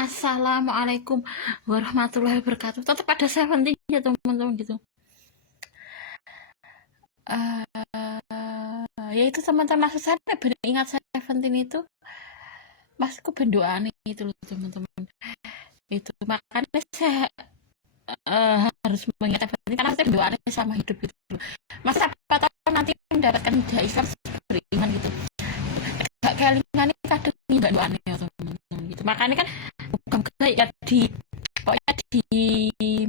Assalamualaikum warahmatullahi wabarakatuh. Tetap ada Seventeen ya teman-teman gitu. Ya itu teman-teman, maksud saya ingat Seventeen itu maksudku bendoaan itu loh teman-teman. Itu makanya saya harus mengingat Seventeen karena saya bendoaan sama hidup gitu loh. Mas siapa tahu nanti mendapatkan hidayah Islam beriman gitu. Gak kelingan ini kadang nggak doanya ya teman-teman gitu. Makanya kan bukan kayak ya pokoknya di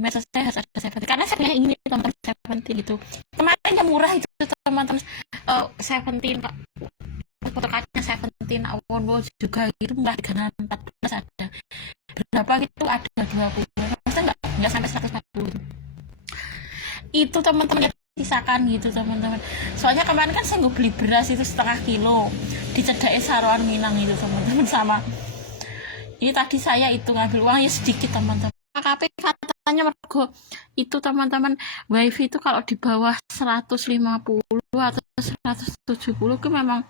medsos saya harus ada Seventeen karena saya ingin teman-teman Seventeen gitu. Kemarin yang murah itu teman-teman Seventeen Pak, foto kaca Seventeen Awon juga itu murah 314 ada berapa gitu, ada 20, maksudnya nggak sampai 140 itu teman-teman, sisakan gitu teman-teman. Soalnya kemarin kan saya nggak beli beras itu setengah kilo di Cedake Saroan Minang itu teman-teman, sama ini tadi saya itu ngambil uang ya sedikit teman-teman. KP katanya mergo itu teman-teman, wifi itu kalau di bawah 150 atau 170 itu memang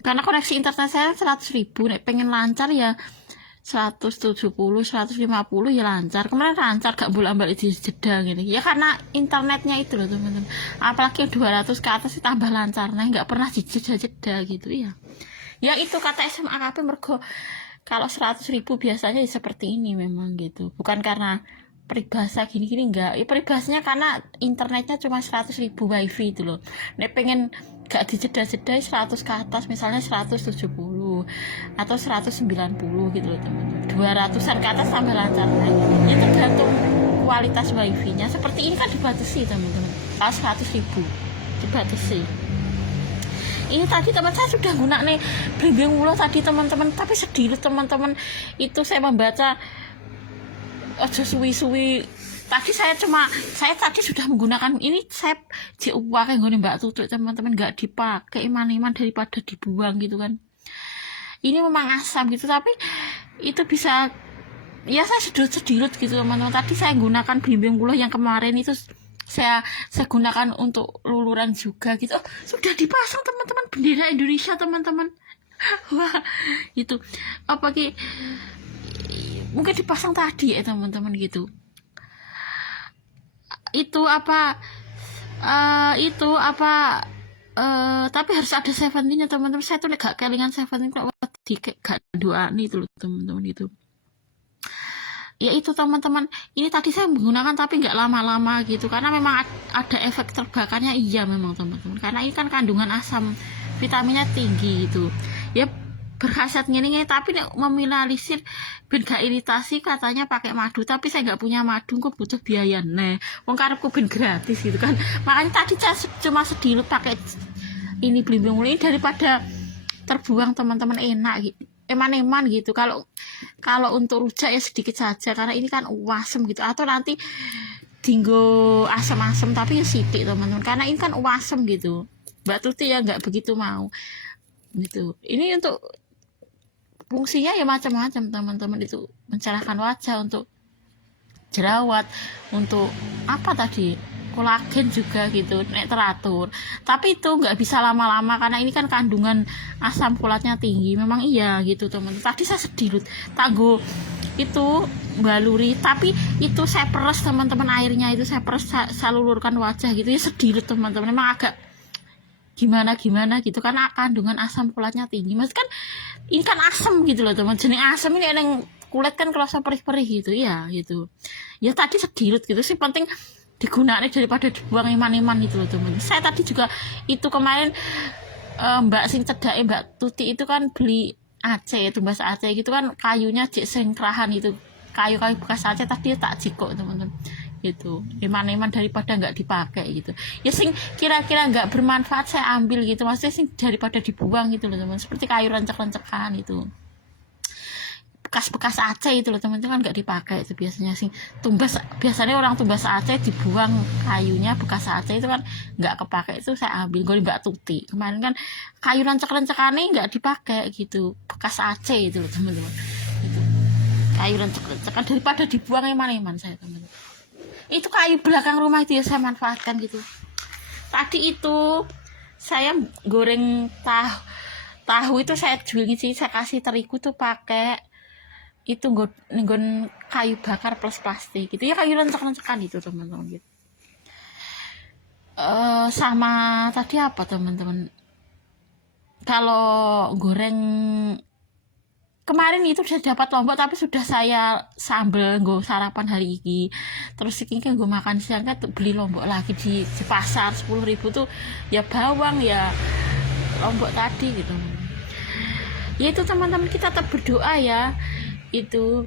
karena koneksi internet saya 100.000, nek pengen lancar ya 170 150 ya lancar. Kemarin lancar gak bolak-balik di jeda gitu ya, karena internetnya itu loh teman-teman. Apalagi 200 ke atas tambah lancar, nah nggak pernah jeda-jeda gitu ya. Ya itu kata SMA KP mergo kalau 100.000 biasanya ya seperti ini memang gitu, bukan karena peribahasa gini-gini, enggak ya, peribahasanya karena internetnya cuma 100.000 wifi itu loh. Nek pengen gak dijeda-jeda 100 ke atas misalnya 170 atau 190 gitu loh teman-teman, 200an ke atas tambah lancar. Nah, ya tergantung kualitas wifi-nya. Seperti ini kan dibatasi teman-teman, kalau 100.000 dibatasi. Ini tadi teman saya sudah guna nih blimbing mula tadi teman-teman, tapi sedih teman-teman, itu saya membaca ojo suwi-suwi. Tadi saya tadi sudah menggunakan ini, saya uang yang gue Mbak Tutut teman-teman, nggak dipakai iman-iman daripada dibuang gitu kan. Ini memang asam gitu, tapi itu bisa ya saya sedut gitu teman-teman. Tadi saya gunakan blimbing mula yang kemarin itu saya gunakan untuk luluran juga gitu. Oh, sudah dipasang teman-teman bendera Indonesia teman-teman. Wah, itu apa ki, mungkin dipasang tadi ya teman-teman gitu. Itu apa tapi harus ada Seventeen ya teman-teman. Saya tuh gak kelingan Seventeen kok di gak doa nih itu loh teman-teman gitu. Ya itu teman-teman, ini tadi saya menggunakan tapi nggak lama-lama gitu karena memang ada efek terbakarnya. Iya memang teman-teman, karena ini kan kandungan asam vitaminnya tinggi gitu ya, berkhasiat gini tapi meminimalisir ben gak iritasi katanya pakai madu, tapi saya nggak punya madu, kok butuh biaya nih wong karepku ben gratis gitu kan. Makanya tadi saya cuma sedikit pakai ini blimbing ini daripada terbuang teman-teman, enak gitu, eman-eman gitu. Kalau untuk rujak ya sedikit saja karena ini kan wasem gitu, atau nanti dinggo asam-asam tapi ya sidik teman-teman karena ini kan wasem gitu. Mbak Tuti ya nggak begitu mau gitu. Ini untuk fungsinya ya macam-macam teman-teman, itu mencerahkan wajah, untuk jerawat, untuk apa tadi, kolagen juga gitu, nek teratur. Tapi itu nggak bisa lama-lama karena ini kan kandungan asam folatnya tinggi memang. Iya gitu teman-teman. Tadi saya sedih tanggo itu baluri, tapi itu saya peres teman-teman, airnya itu saya peres, saya lulurkan wajah gitu ya, sedih teman-teman. Memang agak gimana gitu karena kandungan asam folatnya tinggi. Mas kan ini kan asam gitu loh teman, jenis asam ini yang kulit kan kerasa perih-perih gitu ya gitu. Ya tadi sedih gitu sih, penting digunakan daripada dibuang iman-iman itu loh teman. Saya tadi juga itu kemarin Mbak sing Cedake Mbak Tuti itu kan beli Aceh, itu bahasa Aceh gitu kan, kayunya cek sengkrahan itu, kayu-kayu bekas Aceh tadi tak jikok teman-teman gitu, iman-iman daripada nggak dipakai gitu ya, sing kira-kira nggak bermanfaat saya ambil gitu, maksudnya sing daripada dibuang gitu loh teman. Seperti kayu rancak-rancakan itu bekas-bekas Aceh itu loh teman-teman, nggak dipakai itu biasanya sih tumbas, biasanya orang tumbas Aceh dibuang kayunya, bekas Aceh itu kan nggak kepakai, itu saya ambil gue Mbak Tuti kemarin kan, kayu rancak-rancakannya nggak dipakai gitu, bekas Aceh itu loh teman-teman, itu kayu rancak-rancakan daripada dibuang eman-eman saya teman-teman. Itu kayu belakang rumah itu ya saya manfaatkan gitu. Tadi itu saya goreng tahu itu saya jual sih, saya kasih terigu tuh pakai itu nggon kayu bakar plus plastik gitu ya, kayu lencek-lencekan itu teman-teman gitu. Sama tadi apa teman-teman, kalau goreng kemarin itu sudah dapat lombok tapi sudah saya sambel nggo sarapan hari ini, terus iki kan gue makan siang kan beli lombok lagi di pasar 10.000 tuh ya, bawang ya lombok tadi gitu. Ya itu teman-teman, kita tetap berdoa ya, itu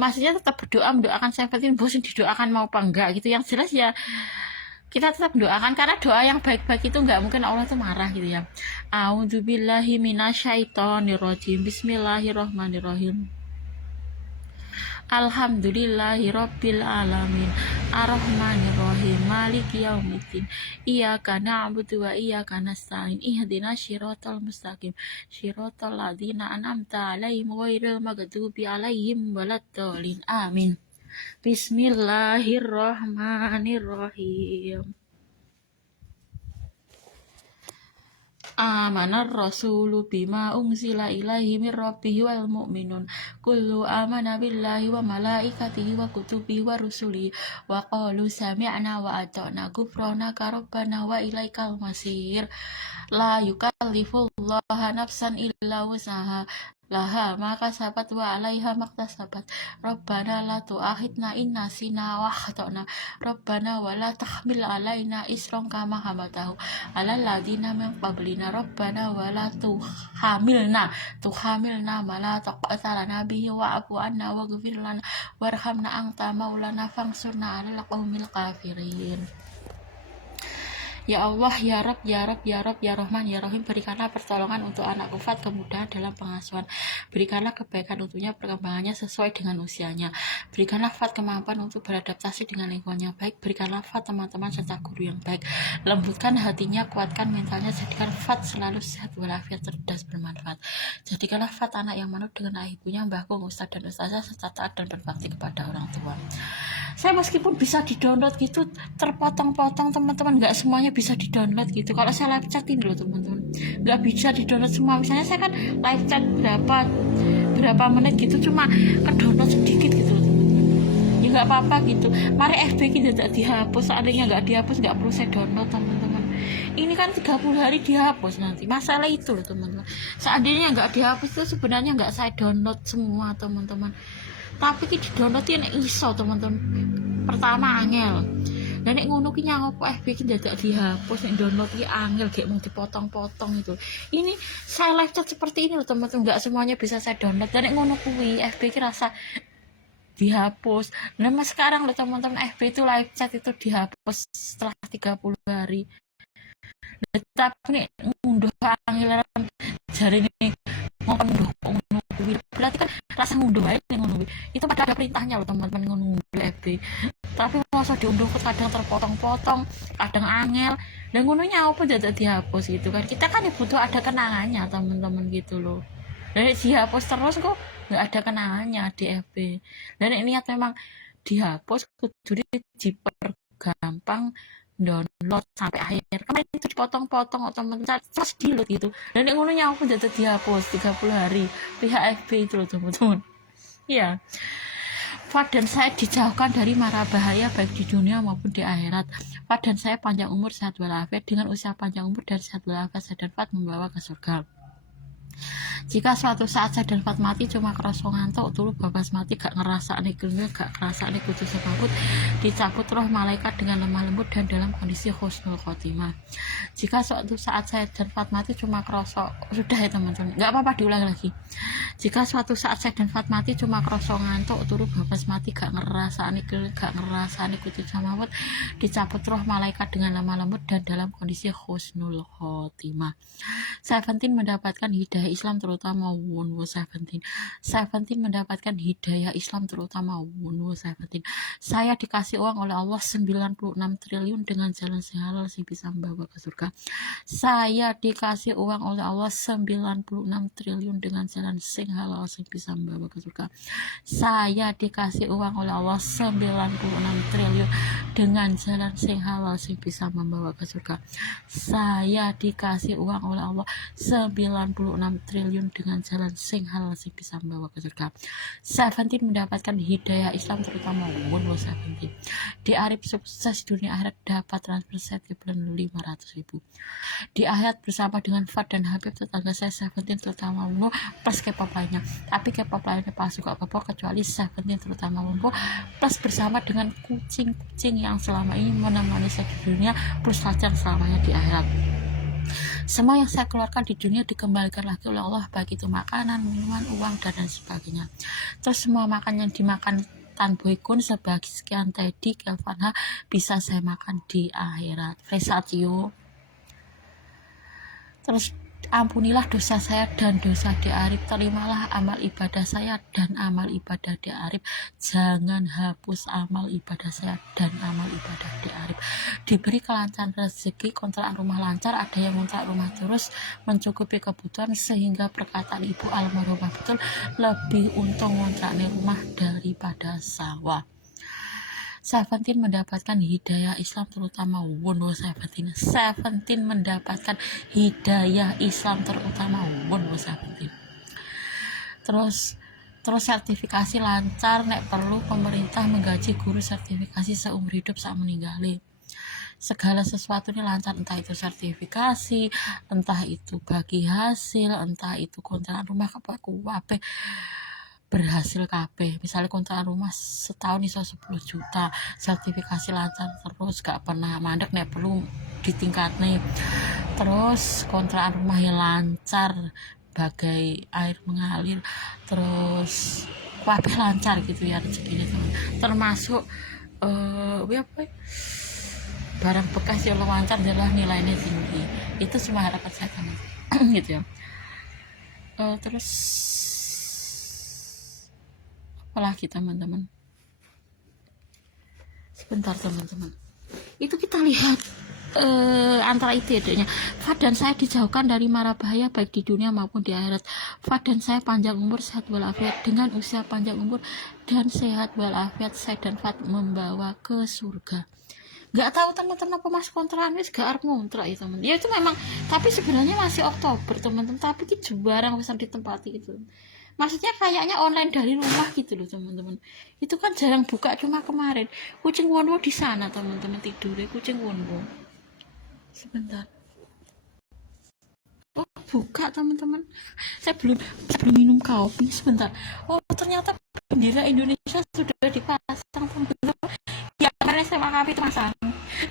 maksudnya tetap berdoa, mendoakan Seventeen, bosan didoakan mau apa enggak gitu, yang jelas ya kita tetap doakan, karena doa yang baik-baik itu nggak mungkin Allah tuh marah gitu ya. A'udzubillahi minasyaitonirrajim. Bismillahirrahmanirrahim. Alhamdulillahi rabbil alamin, arrahmanirrahim, maliki yaumiddin, iyyaka na'budu wa iyyaka nasta'in, ihdinas siratal mustaqim, siratal ladzina an'amta 'alaihim ghairil maghdubi 'alaihim waladdallin. Amin. Bismillahirrahmanirrahim. Amanar rasulu bima unzila ilaihi mir rabbihi wal mu'minun kullu amana billahi wa malaikatihi wa kutubihi wa rusulihi wa qalu sami'na wa ata'na ghufranaka rabbana wa ilaikal masir. La yukallifullahu nafsan illa wus'aha, laha maka sabat wa alaiha maktasabat. Rabbana la tu'akhidna in nasina wa akhtana, Rabbana wa la tahmil alaina isran kama hamatahu alal ladina min qablina, Rabbana wa la tuhamilna ma la taqata lana bihi wa'fu anna waghfir lana warhamna anta maulana fansurna 'alal qaumil kafirin. Ya Allah, ya Rabb, ya Rabb, ya Rabb, ya Rahman, ya Rahim, berikanlah pertolongan untuk anak Fat, kemudahan dalam pengasuhan. Berikanlah kebaikan untuknya, perkembangannya sesuai dengan usianya. Berikanlah Fat kemampuan untuk beradaptasi dengan lingkungan yang baik. Berikanlah Fat teman-teman serta guru yang baik. Lembutkan hatinya, kuatkan mentalnya, jadikan Fat selalu sehat walafiat, cerdas, bermanfaat. Jadikanlah Fat anak yang manut dengan ibunya, mbahku, ustaz dan ustazah, serta taat dan berbakti kepada orang tua. Saya meskipun bisa di-download gitu terpotong-potong teman-teman, nggak semuanya bisa di-download gitu. Kalau saya live chat ini loh teman-teman, nggak bisa di-download semua. Misalnya saya kan live chat berapa menit gitu, cuma ke-download sedikit gitu loh teman-teman. Ya nggak apa-apa gitu. Mari FB kita tidak dihapus, seandainya nggak dihapus nggak perlu saya download teman-teman. Ini kan 30 hari dihapus nanti. Masalah itu loh teman-teman. Seandainya nggak dihapus itu sebenarnya nggak saya download semua teman-teman. Tapi ki di-downloadin iso teman-teman. Pertama angel. Dan nek ngono ki nyangopo FB ki dadak dihapus, nek download ki angel gek mau dipotong-potong itu. Ini saya live chat seperti ini loh teman-teman, enggak semuanya bisa saya download. Dan nek ngono kuwi FB ki rasa dihapus. Nah, mas sekarang loh teman-teman, FB itu live chat itu dihapus setelah 30 hari. Tapi nek ngunduh angel jari ini ngunduh berarti kan rasa ngunduh baik ngono itu pada ada perintahnya loh teman-teman ngunduh FB. Tapi masa diunduh kadang terpotong-potong, kadang angel, dan ngononya apa dadak dihapus gitu kan. Kita kan butuh ada kenangannya teman-teman gitu loh. Dan dihapus terus kok nggak ada kenangannya di FB. Dan niat memang dihapus kudu dipergampang download sampai akhir. Kemarin itu dipotong-potong teman-teman, terus di-load gitu. Dan ngononya apa dadak dihapus 30 hari pihak FB itu loh teman-teman. Iya. Fat dan saya dijauhkan dari mara bahaya baik di dunia maupun di akhirat. Fat dan saya panjang umur, sehat walafiat. Dengan usia panjang umur dan sehat walafiat, saya dan Fat membawa ke surga. Jika suatu saat saya dan Fat mati cuma kerasa ngantuk, tulu babas mati gak ngerasane keluar, gak ngerasane kudu semaput, dicabut roh malaikat dengan lemah lembut dan dalam kondisi husnul khotimah. Jika suatu saat saya dan Fat mati cuma kerasa, sudah ya teman-teman, gak apa-apa diulang lagi. Jika suatu saat saya dan Fat mati cuma kerasa ngantuk, turu babas mati gak ngerasane keluar, gak ngerasane kudu semaput, dicabut roh malaikat dengan lemah lembut dan dalam kondisi husnul khotimah. Seventeen mendapatkan hidayah Islam terutama Wonwo Seventeen. Seventeen mendapatkan hidayah Islam terutama Wonwo Seventeen. Saya dikasih uang oleh Allah 96 triliun dengan jalan sing halal sing bisa membawa ke surga. Saya dikasih uang oleh Allah 96 triliun dengan jalan sing halal sing bisa membawa ke surga. Saya dikasih uang oleh Allah 96 triliun dengan jalan sing halal sing bisa membawa ke surga. Saya dikasih uang oleh Allah 96 triliun ayun dengan jalan sing halal sing bisa membawa ke surga. Seventeen mendapatkan hidayah Islam terutama won 17. Di Arif sukses dunia akhirat dapat transfer set bulan 500.000. Di akhirat bersama dengan Fat dan Habib tetangga saya Seventeen terutama Wonbo plus K-pop lainnya. Tapi K-pop lainnya palsu gak apa-apa kecuali Seventeen terutama Wonbo plus bersama dengan kucing-kucing yang selama ini menemani saya di dunia plus lajang selamanya di akhirat. Semua yang saya keluarkan di dunia dikembalikan lagi oleh Allah, baik itu makanan, minuman, uang, dan sebagainya. Terus semua makan yang dimakan Tan Boy Kun sebagai sekian Teddy Kelvanha bisa saya makan di akhirat. Presatio. Terus ampunilah dosa saya dan dosa di Arif, terimalah amal ibadah saya dan amal ibadah di Arif, jangan hapus amal ibadah saya dan amal ibadah di Arif. Diberi kelancaran rezeki, kontrakan rumah lancar, ada yang kontrak rumah terus mencukupi kebutuhan sehingga perkataan ibu almarhumah betul, lebih untung kontraknya rumah daripada sawah. Seventeen mendapatkan hidayah Islam terutama Wonwo Seventeen. Seventeen mendapatkan hidayah Islam terutama Wonwo Seventeen. Terus sertifikasi lancar, nek perlu pemerintah menggaji guru sertifikasi seumur hidup saat meninggali. Segala sesuatu ini lancar, entah itu sertifikasi, entah itu bagi hasil, entah itu kontrakan rumah kabeh berhasil kabeh. Misalnya kontrakan rumah setahun iso 10 juta, sertifikasi lancar terus, gak pernah mandek, nek perlu ditingkatne. Terus kontrakan rumah yang lancar bagai air mengalir, terus kabeh lancar gitu ya rezekinya teman. Termasuk barang bekas yang lancar adalah nilainya tinggi. Itu semua harapan saya teman gitu ya. Terus apalagi teman-teman, sebentar teman-teman, itu kita lihat antara itu adanya Fat dan saya dijauhkan dari mara bahaya baik di dunia maupun di akhirat. Fat dan saya panjang umur sehat walafiat, dengan usia panjang umur dan sehat walafiat saya dan Fat membawa ke surga. Gak tahu teman-teman apa mas kontrakan wis gak arep ngontrak ya teman. Ya itu memang, tapi sebenarnya masih Oktober teman-teman, tapi itu barang bisa ditempati gitu. Maksudnya kayaknya online dari rumah gitu loh teman-teman. Itu kan jarang buka, cuma kemarin kucing Wonwo di sana teman-teman tidurnya kucing Wonwo. Sebentar. Oh buka teman-teman. Saya belum minum kopi sebentar. Oh ternyata bendera Indonesia sudah dipasang teman-teman. Ya kemarin saya makasih terpasang.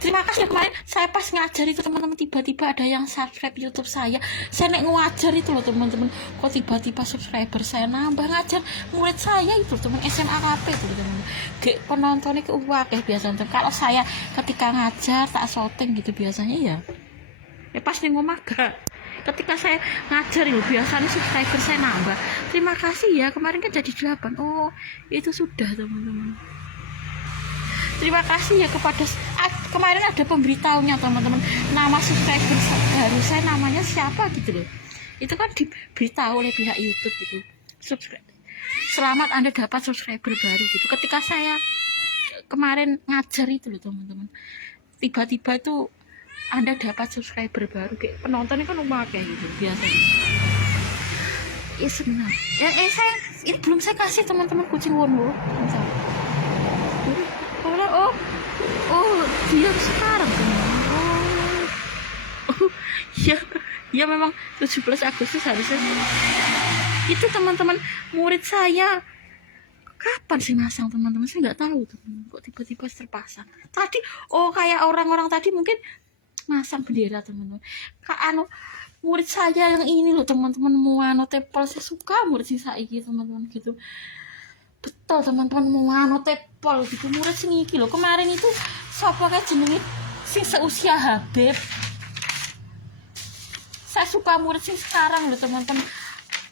Terima kasih ya, kemarin saya pas ngajar itu teman-teman tiba-tiba ada yang subscribe YouTube saya nek ngajar itu loh teman-teman, kok tiba-tiba subscriber saya nambah, ngajar murid saya itu teman SMA KP itu teman, penontonnya ke biasanya. Kalau saya ketika ngajar tak syuting gitu biasanya ya pas nih ngomong ketika saya ngajar itu biasanya subscriber saya nambah. Terima kasih ya, kemarin kan jadi 8. Oh itu sudah teman-teman. Terima kasih ya kepada kemarin ada pemberitahunya teman-teman, nama subscriber baru saya namanya siapa gitu loh. Itu kan diberitahu oleh pihak YouTube gitu. Selamat Anda dapat subscriber baru gitu. Ketika saya kemarin ngajar itu loh teman-teman, tiba-tiba itu Anda dapat subscriber baru, kayak penontonnya kan kayak gitu biasanya. Ya sebenarnya saya ini belum saya kasih teman-teman kucing Wonwo. Oh dia sekarang ya memang 17 Agustus harusnya itu teman-teman. Murid saya kapan sih masang teman-teman, saya nggak tahu teman-teman, kok tiba-tiba terpasang tadi. Oh kayak orang-orang tadi mungkin masang bendera teman-teman. Murid saya yang ini loh teman-teman, Muano Tepol, saya suka murid saya gitu teman-teman gitu. Betul teman-teman, Muano Tepol gitu murid sing iki lho. Kemarin itu sapa kae jenenge sing seusia Habib. Saya suka murid sing sekarang lho teman-teman,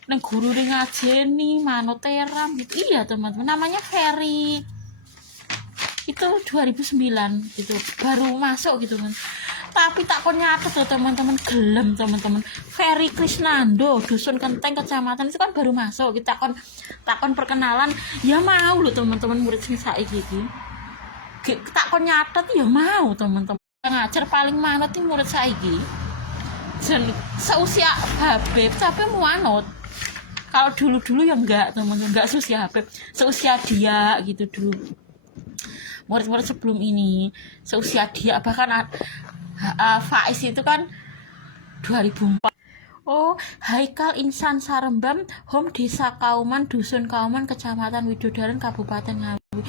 nang guru ngajeni Mano Teram gitu. Iya teman-teman, namanya Ferry. Itu 2009 gitu, baru masuk gitu kan. Tapi tak kon nyatet loh teman-teman, gelem teman-teman. Ferry Krisnando, Dusun Kenteng Kecamatan, itu kan baru masuk. Kita takon perkenalan, ya mau loh teman-teman murid sing saiki iki. Tak kon nyatet ya mau teman-teman. Ngajar paling manut iki murid saiki. Jen seusia Habib tapi manut. Kalau dulu ya enggak teman-teman, enggak seusia dia gitu dulu. Murid-murid sebelum ini seusia dia, bahkan Faiz itu kan 2004. Oh, Haikal Insan Sarembam, Home Desa Kauman, Dusun Kauman, Kecamatan Widodaran, Kabupaten Ngawi.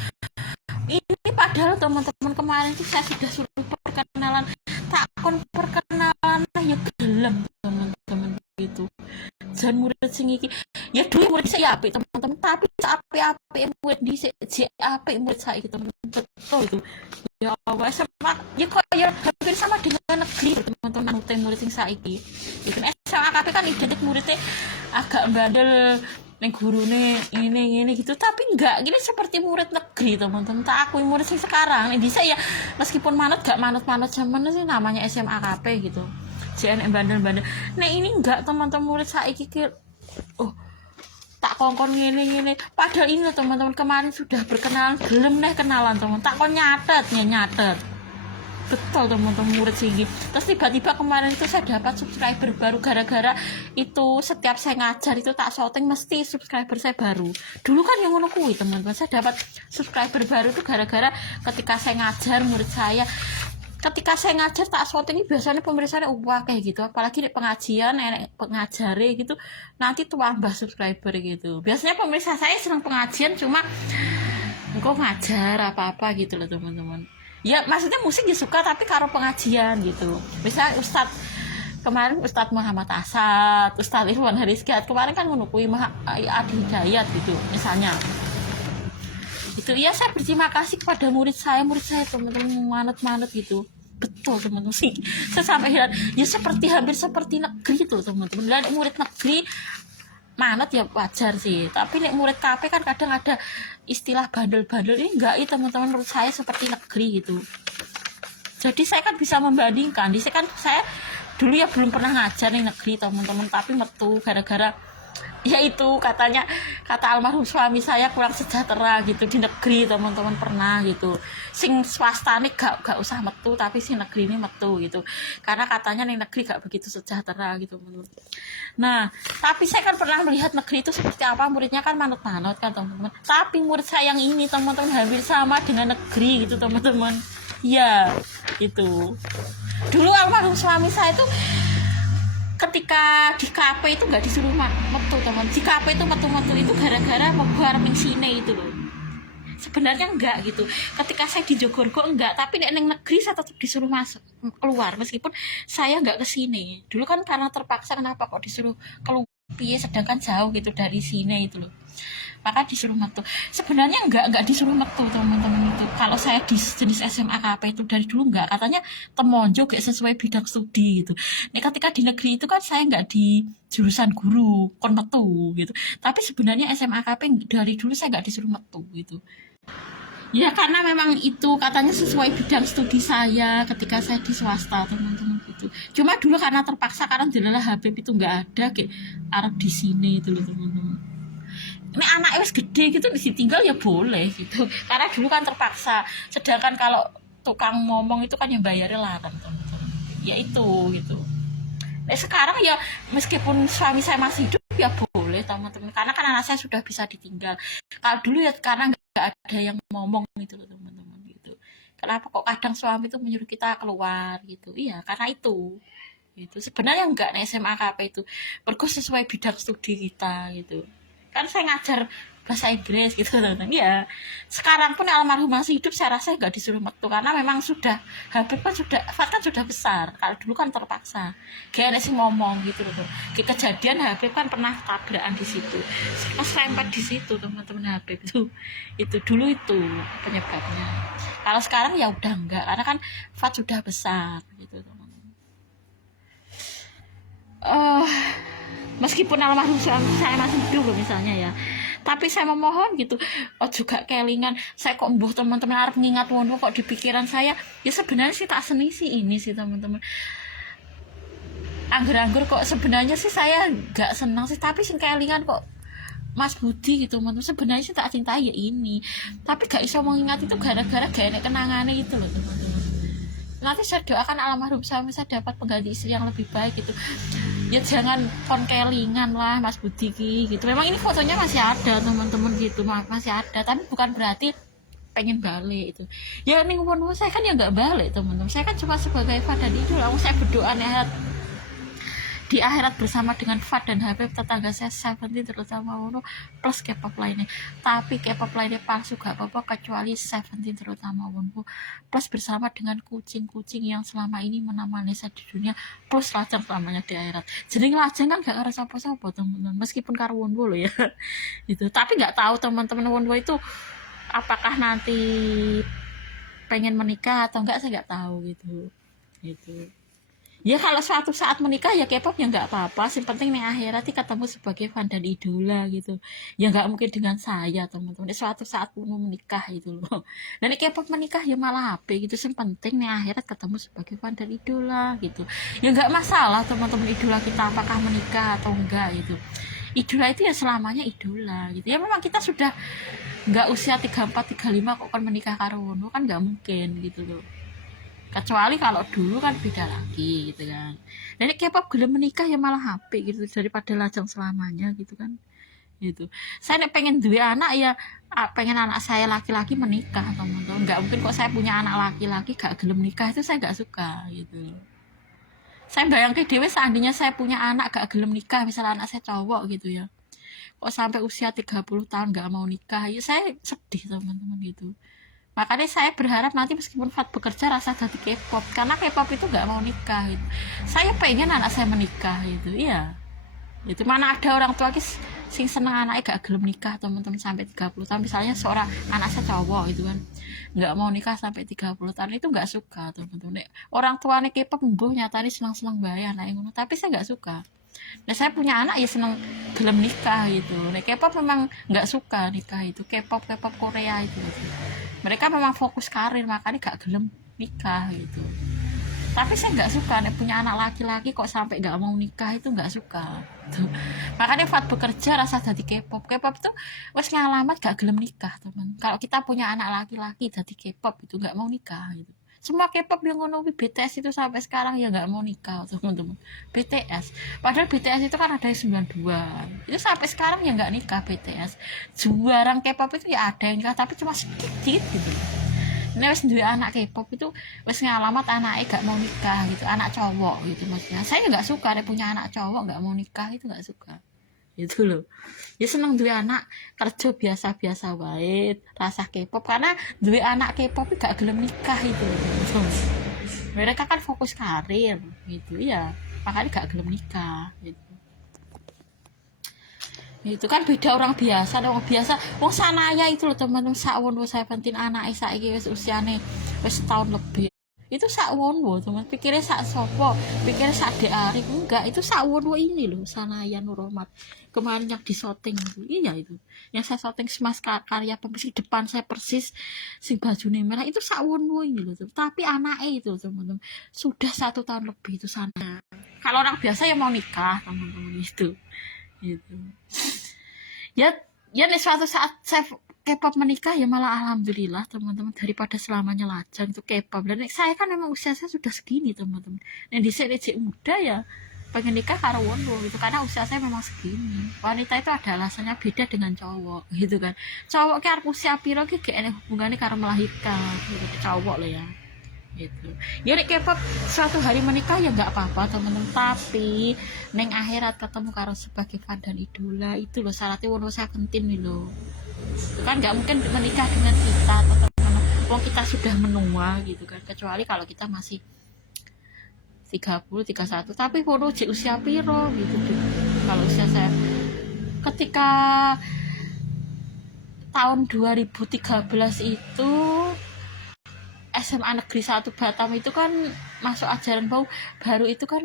Ini padahal teman-teman kemarin itu saya sudah suruh perkenalan, takon perkenalan ya gelem teman-teman gitu. Jan murid sing iki ya dulu murid saya apik teman-teman, tapi apik murid di apik murid saya gitu betul itu. Ya Allah, SMA ya kok ya hampir sama dengan negeri teman-teman, murid sing saiki itu SMA KP kan identik muridnya agak bandel ning gurune ini gitu, tapi enggak gini seperti murid negeri teman-teman. Tak akui murid sing sekarang bisa ya, meskipun manut gak manut zaman sih namanya SMA KP gitu, JNM bandel-bandel. Nah ini enggak teman-teman, murid saiki oh tak kongkon ngene padahal ini teman-teman kemarin sudah berkenalan, gelem nih kenalan teman, tak kon nyatet betul teman-teman murid sini. Terus tiba-tiba kemarin itu saya dapat subscriber baru gara-gara itu setiap saya ngajar itu tak shooting mesti subscriber saya baru. Dulu kan yang ngono kuwi teman-teman, saya dapat subscriber baru itu gara-gara ketika saya ngajar murid saya. Ketika saya ngajar tak shooting ini biasanya pemirsaannya kayak gitu, apalagi di pengajian pengajare gitu nanti tuh tambah subscriber gitu. Biasanya pemirsa saya senang pengajian, cuma engkau ngajar apa-apa gitu loh teman-teman. Ya maksudnya musik ya suka, tapi karo pengajian gitu. Misalnya kemarin Ustadz Muhammad Asad, Ustadz Irwan Hariskat kemarin kan menukui Adi Hidayat gitu misalnya. Itu ya saya berterima kasih kepada murid saya teman-teman, manut gitu. Betul teman-teman sih, saya sampai heran ya, hampir seperti negeri itu teman-teman. Dan murid negeri manut ya wajar sih, tapi nek murid KP kan kadang ada istilah bandel-bandel. Ini enggak ya teman-teman, menurut saya seperti negeri gitu. Jadi saya kan bisa membandingkan. Saya dulu ya belum pernah ngajar di negeri teman-teman, tapi metu gara-gara ya itu kata almarhum suami saya kurang sejahtera gitu di negeri teman-teman, pernah gitu. Sing swasta nih gak usah metu, tapi sing negeri ini metu gitu, karena katanya nih negeri gak begitu sejahtera gitu teman-teman. Nah tapi saya kan pernah melihat negeri itu seperti apa, muridnya kan manut-manut kan teman-teman, tapi murid saya yang ini teman-teman hampir sama dengan negeri gitu teman-teman. Ya itu dulu almarhum suami saya itu ketika di KP itu nggak disuruh metu teman, di KP itu metu itu gara-gara membuat sine itu loh. Sebenarnya enggak gitu, ketika saya di Jogorgo enggak, tapi di negeri saya tetap disuruh masuk keluar meskipun saya enggak ke sini. Dulu kan karena terpaksa, kenapa kok disuruh keluar sedangkan jauh gitu dari sini itu loh, maka disuruh metu. Sebenarnya enggak disuruh metu teman-teman itu. Kalau saya di jenis SMA KP itu dari dulu enggak, katanya temonjo gak sesuai bidang studi gitu. Nih ketika di negeri itu kan saya enggak di jurusan guru kon metu gitu, tapi sebenarnya SMA KP dari dulu saya enggak disuruh metu gitu. Ya karena memang itu katanya sesuai bidang studi saya ketika saya di swasta teman-teman gitu. Cuma dulu karena terpaksa, karena jelas Habib itu nggak ada kayak Arab di sini itu loh teman-teman. Ini anaknya wis gede gitu ditinggal ya boleh gitu, karena dulu kan terpaksa. Sedangkan kalau tukang ngomong itu kan yang bayarnya larang teman-teman. Ya itu gitu. Nah sekarang ya meskipun suami saya masih hidup ya boleh teman-teman, karena kan anak saya sudah bisa ditinggal. Kalau dulu ya karena nggak ada yang ngomong gitu loh teman-teman gitu. Kenapa kok kadang suami itu menyuruh kita keluar gitu? Iya karena itu sebenarnya enggak nih SMA KP itu berkhusus sesuai bidang studi kita gitu. Kan saya ngajar bahasa Inggris gitu teman-teman. Ya sekarang pun almarhum masih hidup, saya rasa nggak disuruh metu, karena memang sudah Habib kan sudah besar. Kalau dulu kan terpaksa kayak ada sih ngomong gitu loh. Kejadian Habib kan pernah tabrakan di situ, pas lempar di situ teman-teman. Habib itu dulu itu penyebabnya. Kalau sekarang ya udah enggak, karena kan Fat sudah besar gitu teman-teman. Meskipun almarhum saya masih hidup misalnya ya, tapi saya memohon gitu, juga kelingan saya kok mbuh teman-teman harap ngingat wono kok di pikiran saya. Ya sebenarnya sih tak seni sih ini sih teman-teman, anggur-anggur kok sebenarnya sih saya nggak senang sih, tapi sing kelingan kok Mas Budi gitu teman-teman. Sebenarnya sih tak cintai ya ini, tapi gak iso mengingat itu gara-gara gak enak kenangannya gitu loh teman-teman. Nanti saya doakan almarhum suami saya dapat pengganti istri yang lebih baik gitu. ya jangan konkelingan lah Mas Budi gitu. Memang ini fotonya masih ada teman-teman gitu, masih ada, tapi bukan berarti pengen balik itu. Ya ning pun saya kan ya nggak balik teman-teman, saya kan cuma sebagai Fad dan Idul. Saya berdoa nih di akhirat bersama dengan Fad dan Habib tetangga saya Seventeen terutama Wono plus K-pop lainnya. Tapi K-pop lainnya palsu gak apa-apa kecuali Seventeen terutama Wono plus bersama dengan kucing-kucing yang selama ini menemani saya di dunia plus lajeng selamanya di akhirat. Jadi lajeng kan gak harus apa-apa teman-teman, meskipun karo Wono loh ya itu. Tapi nggak tahu teman-teman Wono itu apakah nanti pengen menikah atau enggak, saya nggak tahu gitu. Ya kalau suatu saat menikah ya K-pop ya nggak apa-apa, yang penting nih akhirat ketemu sebagai fan dan idola gitu. Ya nggak mungkin dengan saya teman-teman, suatu saat mau menikah itu loh. Dan K-pop menikah ya malah HP gitu, yang penting nih akhirat ketemu sebagai fan dan idola gitu. Ya nggak masalah teman-teman idola kita apakah menikah atau enggak gitu. Idola itu ya selamanya idola gitu. Ya memang kita sudah nggak usia 34, 35 kok kan menikah karo Wono kan nggak mungkin gitu loh. Kecuali kalau dulu kan beda lagi gitu kan. Dan K-pop gelem menikah ya malah HP gitu daripada lajang selamanya gitu kan. Gitu. Saya pengen dua anak ya pengen anak saya laki-laki menikah teman-teman. Nggak mungkin kok saya punya anak laki-laki gak gelem nikah, itu saya nggak suka gitu. Saya bayangin dewe seandainya saya punya anak gak gelem nikah, misalnya anak saya cowok gitu ya. Kok sampai usia 30 tahun gak mau nikah, ya saya sedih teman-teman gitu. Makanya saya berharap nanti meskipun Fad bekerja rasa jadi K-pop, karena K-pop itu gak mau nikah gitu. Saya pengen anak saya menikah gitu, iya. Itu mana ada orang tua sing seneng anaknya gak gelem nikah teman-teman sampai 30 tahun. Misalnya seorang anak saya cowok gitu kan, gak mau nikah sampai 30 tahun, itu gak suka teman-teman. Orang tuanya K-pop mbuh nyatani seneng-seneng bae anaknya ngono, tapi saya gak suka. Nah saya punya anak ya seneng gelem nikah gitu. Nah K-pop memang nggak suka nikah itu, K-pop Korea itu gitu. Mereka memang fokus karir, makanya gak gelem nikah gitu. Tapi saya nggak suka nih punya anak laki-laki kok sampai nggak mau nikah, itu nggak suka tuh. Makanya Fad bekerja rasa jadi K-pop tuh wes ngalamat gak gelem nikah teman. Kalau kita punya anak laki-laki jadi K-pop itu nggak mau nikah gitu. Semua K-pop yang ngono BTS itu sampai sekarang ya nggak mau nikah teman-teman. BTS padahal BTS itu kan ada yang 92 itu sampai sekarang ya nggak nikah. BTS juarang K-pop itu ya ada yang nikah tapi cuma sedikit gitu. Nah wes dua anak K-pop itu wes ngalamat anaknya gak mau nikah gitu, anak cowok gitu maksudnya. Saya nggak suka deh punya anak cowok nggak mau nikah, itu nggak suka gitu loh. Ya seneng dua anak kerja biasa-biasa baik rasa K-pop, karena dua anak K-pop gak gelem nikah itu gitu. Mereka kan fokus karir gitu ya, makanya gak gelem nikah gitu. Itu kan beda orang biasa wong Sanaya itu loh teman-teman, sakwono Seventeen anake saiki wis usiane wis setahun lebih. Itu sakwono teman, pikirnya sak sopo, pikirnya sak Dek Arif, enggak, itu sakwono ini loh Sanaya Nurrohmat kemarin yang di syuting itu. Iya itu yang saya syuting Mas karya pemisah depan saya persis sing bajune merah itu sakwono ini loh. Tapi anaknya itu teman-teman sudah 1 tahun lebih itu sana. Kalau orang biasa ya mau nikah teman-teman itu gitu. Ya nih suatu saat saya K-pop menikah ya malah alhamdulillah teman-teman, daripada selamanya lajang itu K-pop. Dan saya kan memang usia saya sudah segini teman-teman, yang di sini muda ya pengen nikah karo Wono gitu, karena usia saya memang segini. Wanita itu ada alasannya beda dengan cowok gitu kan. Cowok ki arep usia piro ki gak enek hubungannya karo melahirkan gitu, cowok loh ya gitu. Ya nek K-pop suatu hari menikah ya nggak apa-apa teman-teman, tapi neng akhirat ketemu karo sebagai fan dan idola itu loh syaratnya Wono Seventeen nih loh. Kan nggak mungkin menikah dengan kita teman-teman, wong kita sudah menua gitu kan, kecuali kalau kita masih 30, 31, tapi Wono di usia piro gitu deh. Kalau usia saya ketika tahun 2013 itu SMA Negeri 1 Batam itu kan masuk ajaran baru itu kan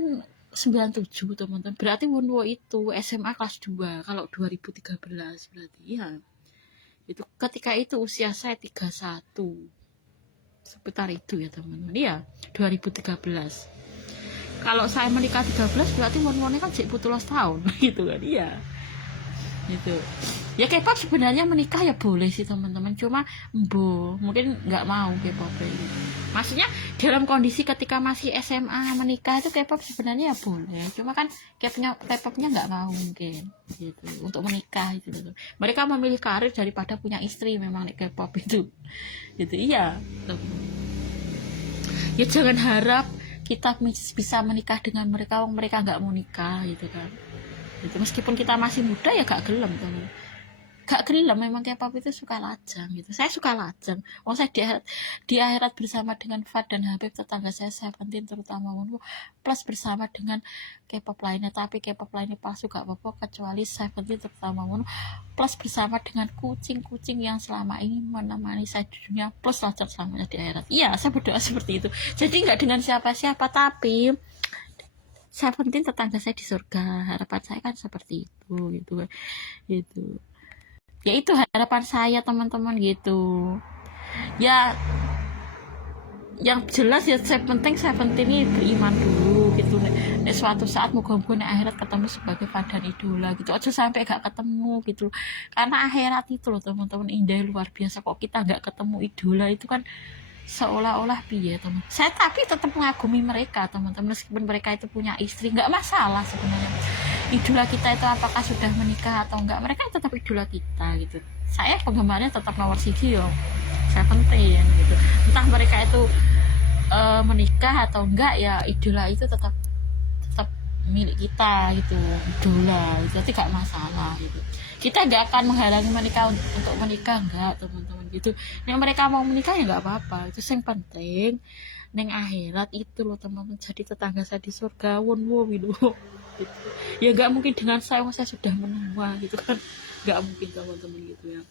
97 teman-teman. Berarti Wono itu SMA kelas 2 kalau 2013 berarti ya. Itu ketika itu usia saya 31. Seputar itu ya teman-teman. Iya, 2013. Kalau saya menikah 13 berarti Wono kan 17 tahun gitu kan. Iya. Gitu. Ya K-pop sebenarnya menikah ya boleh sih teman-teman, cuma mungkin nggak mau K-pop ini. Maksudnya dalam kondisi ketika masih SMA menikah itu K-pop sebenarnya ya boleh, cuma kan K-popnya nggak mau mungkin gitu untuk menikah itu gitu. Mereka memilih karir daripada punya istri memang nih K-pop itu gitu. Iya ya, jangan harap kita bisa menikah dengan mereka wong mereka nggak mau nikah gitu kan gitu. Meskipun kita masih muda ya gak gelem teman, gak gelem memang K-pop itu suka lajang gitu. Saya suka lajang. Saya di akhirat bersama dengan Fad dan Habib tetangga saya Seventeen terutama plus bersama dengan K-pop lainnya, tapi K-pop lainnya palsu gak apa-apa kecuali Seventeen terutama plus bersama dengan kucing-kucing yang selama ini menemani saya di dunia plus lajang selamanya di akhirat. Iya, saya berdoa seperti itu. Jadi nggak dengan siapa-siapa, tapi Seventeen tetangga saya di surga. Harapan saya kan seperti itu gitu ya, itu harapan saya teman-teman gitu ya. Yang jelas ya Seventeen ini beriman dulu gitu nek suatu saat moga-moga nek akhirat ketemu sebagai padan idola gitu, aja sampai gak ketemu gitu, karena akhirat itu loh teman-teman indah luar biasa. Kok kita gak ketemu idola itu kan seolah-olah piye teman. Saya tapi tetap mengagumi mereka teman-teman, meskipun mereka itu punya istri, nggak masalah sebenarnya. Idola kita itu apakah sudah menikah atau enggak, mereka tetap idola kita gitu. Saya penggemarnya tetap nomor siji yo Seventeen gitu. Entah mereka itu menikah atau enggak ya, idola itu tetap milik kita gitu, idola itu tidak masalah gitu. Kita nggak akan menghalangi menikah untuk menikah, enggak teman-teman gitu. Yang mereka mau menikah ya nggak apa-apa, itu yang penting neng akhirat itu loh teman-teman. Jadi tetangga saya di surga gitu. Ya nggak mungkin dengan saya sudah menua gitu kan, nggak mungkin teman-teman gitu ya.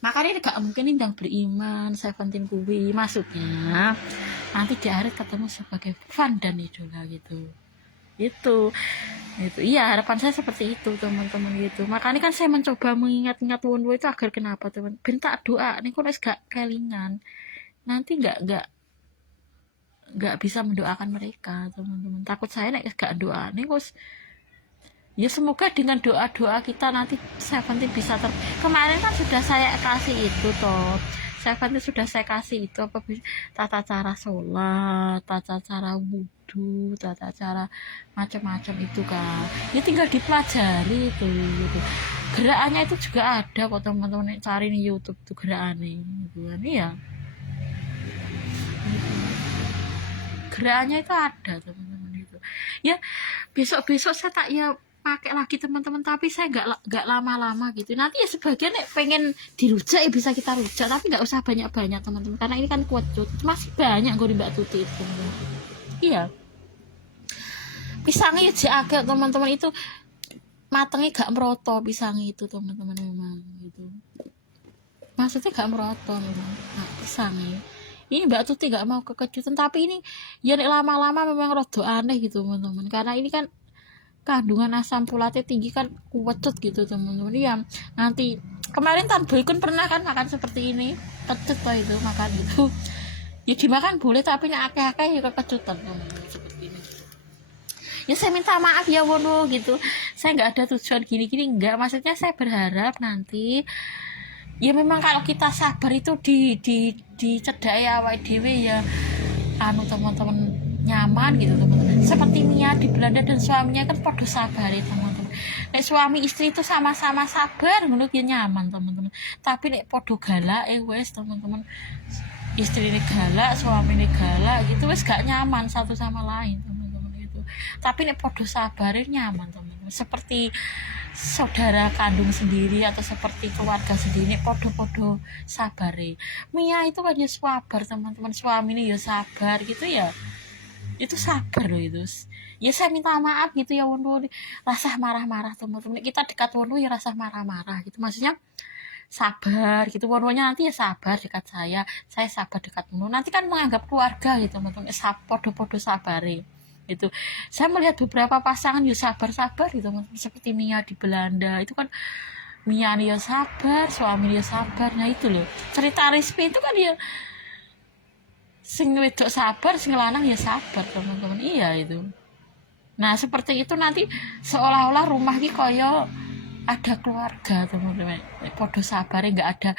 Makanya nggak mungkin yang beriman Seventeen kuwi, maksudnya nanti di akhirat ketemu sebagai fan dan idola gitu. Itu iya, harapan saya seperti itu teman-teman gitu. Makanya kan saya mencoba mengingat-ingat wong itu agar kenapa teman, bentak doa nih kok gak kelingan, nanti nggak bisa mendoakan mereka teman-teman. Takut saya nek gak doa nih kos ya, semoga dengan doa-doa kita nanti Seventeen bisa kemarin kan sudah saya kasih itu toh, Seventeen sudah saya kasih itu apa tata cara sholat, tata cara wudhu, tata cara macam-macam itu kan ya, tinggal dipelajari itu gitu. Gerakannya itu juga ada kok teman-teman, cari di YouTube tuh gerakannya gitu kan ya. Gerakannya itu ada teman-teman itu ya. Besok saya tak ya pakai lagi teman-teman, tapi saya nggak lama-lama gitu. Nanti ya sebagian pengen dirujak ya bisa kita rujak, tapi nggak usah banyak-banyak teman-teman, karena ini kan kuat masih banyak gue Mbak Tuti itu teman-teman. Iya, pisangnya ya agak teman-teman itu matangnya gak meroto pisangnya itu teman-teman memang gitu, maksudnya gak meroto memang. Nah, pisangnya ini Mbak Tuti gak mau kekejutan, tapi ini ya lama-lama memang rada aneh gitu teman-teman, karena ini kan kandungan asam folatnya tinggi kan, kuwecet gitu teman-teman ya. Nanti kemarin Tan Boy kan pernah kan makan seperti ini, kecut kok itu makan gitu ya, dimakan boleh tapi akeh-akeh ya kekecutan teman-teman seperti ini ya. Saya minta maaf ya Wono gitu, saya nggak ada tujuan gini-gini, enggak, maksudnya saya berharap nanti ya memang kalau kita sabar itu di cedai awake dhewe ya anu teman-teman, nyaman gitu teman-teman. Seperti Mia di Belanda dan suaminya kan podo sabar ya teman-teman. Nek suami istri itu sama-sama sabar menurut dia nyaman teman-teman. Tapi nek podo galak wes teman-teman, istri ini galak, suami ini galak gitu wes gak nyaman satu sama lain teman-teman itu. Tapi nek podo sabar nyaman teman-teman. Seperti saudara kandung sendiri atau seperti keluarga sendiri, podo-podo sabar. Mia itu kan ya sabar teman-teman, suami ini ya sabar gitu ya, itu sabar loh itu ya. Saya minta maaf gitu ya Wono, rasa marah-marah teman-teman, kita dekat Wono ya rasa marah-marah gitu, maksudnya sabar gitu. Wononya nanti ya sabar dekat saya sabar dekat Wono, nanti kan menganggap keluarga gitu teman-teman, podo-podo sabar itu. Saya melihat beberapa pasangan ya sabar-sabar gitu teman-teman, seperti Mia di Belanda itu kan, Mia dia sabar, suami dia sabar. Nah itu loh cerita Rizky itu kan dia sing wedok sabar, sing lanang ya sabar teman-teman. Iya itu. Nah seperti itu nanti seolah-olah rumah ki koyo ada keluarga teman-teman, podo sabar nggak ada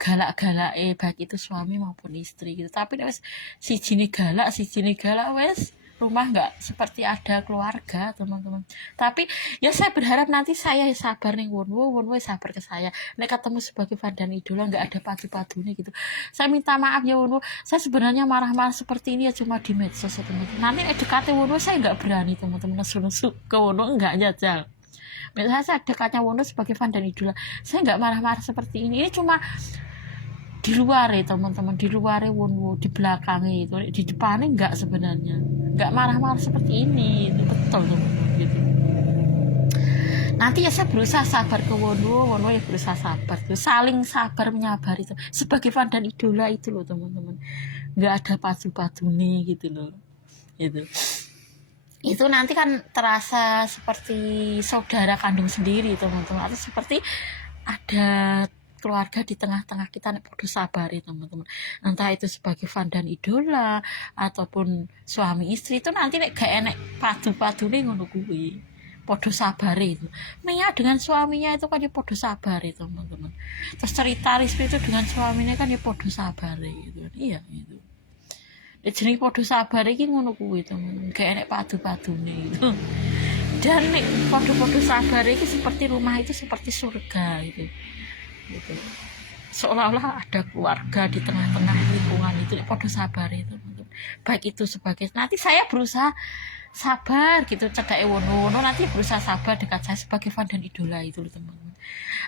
galak-galak baik itu suami maupun istri gitu. Tapi wes si jini galak wes rumah nggak seperti ada keluarga teman-teman. Tapi ya saya berharap nanti saya sabar nih Wonwo sabar ke saya nek ketemu sebagai Vandan Idola nggak ada padu-padunya gitu. Saya minta maaf ya Wonwo, saya sebenarnya marah-marah seperti ini ya cuma di medsos ya teman-teman. Nanti dekatnya Wonwo saya nggak berani teman-teman nesu-nesu ke Wonwo, nggak jajal. Misalnya saya dekatnya Wonwo sebagai Vandan Idola, saya nggak marah-marah seperti ini cuma di luar ya teman-teman, di luar Wonwo, di belakangnya itu, di depannya nggak sebenarnya nggak marah-marah seperti ini, itu betul teman-teman gitu. Nanti ya saya berusaha sabar ke Wonwo ya berusaha sabar tuh, saling sabar menyabar itu sebagai Vandan Idola itu loh teman-teman, nggak ada padu-padu nih gitu loh itu nanti kan terasa seperti saudara kandung sendiri teman-teman, atau seperti ada keluarga di tengah-tengah kita nek podo sabari teman-teman, entah itu sebagai Vandan Idola ataupun suami istri itu nanti nek gak enek padu-padune ngono kuwi podo sabari itu. Mia dengan suaminya itu kan ya podo sabari teman-teman, terus cerita Rizky itu dengan suaminya kan ya podo sabari gitu. Iya itu jenenge podo sabar iki ngono kuwi teman, gak enek padu-padune itu. Dan nek podo-podo sabar iki seperti rumah itu seperti surga gitu. Seolah-olah ada keluarga di tengah-tengah lingkungan itu podo sabar itu teman-teman. Baik itu sebagai nanti saya berusaha sabar gitu cegak Wonwo nanti berusaha sabar dekat saya sebagai Vandan Idola itu loh teman-teman,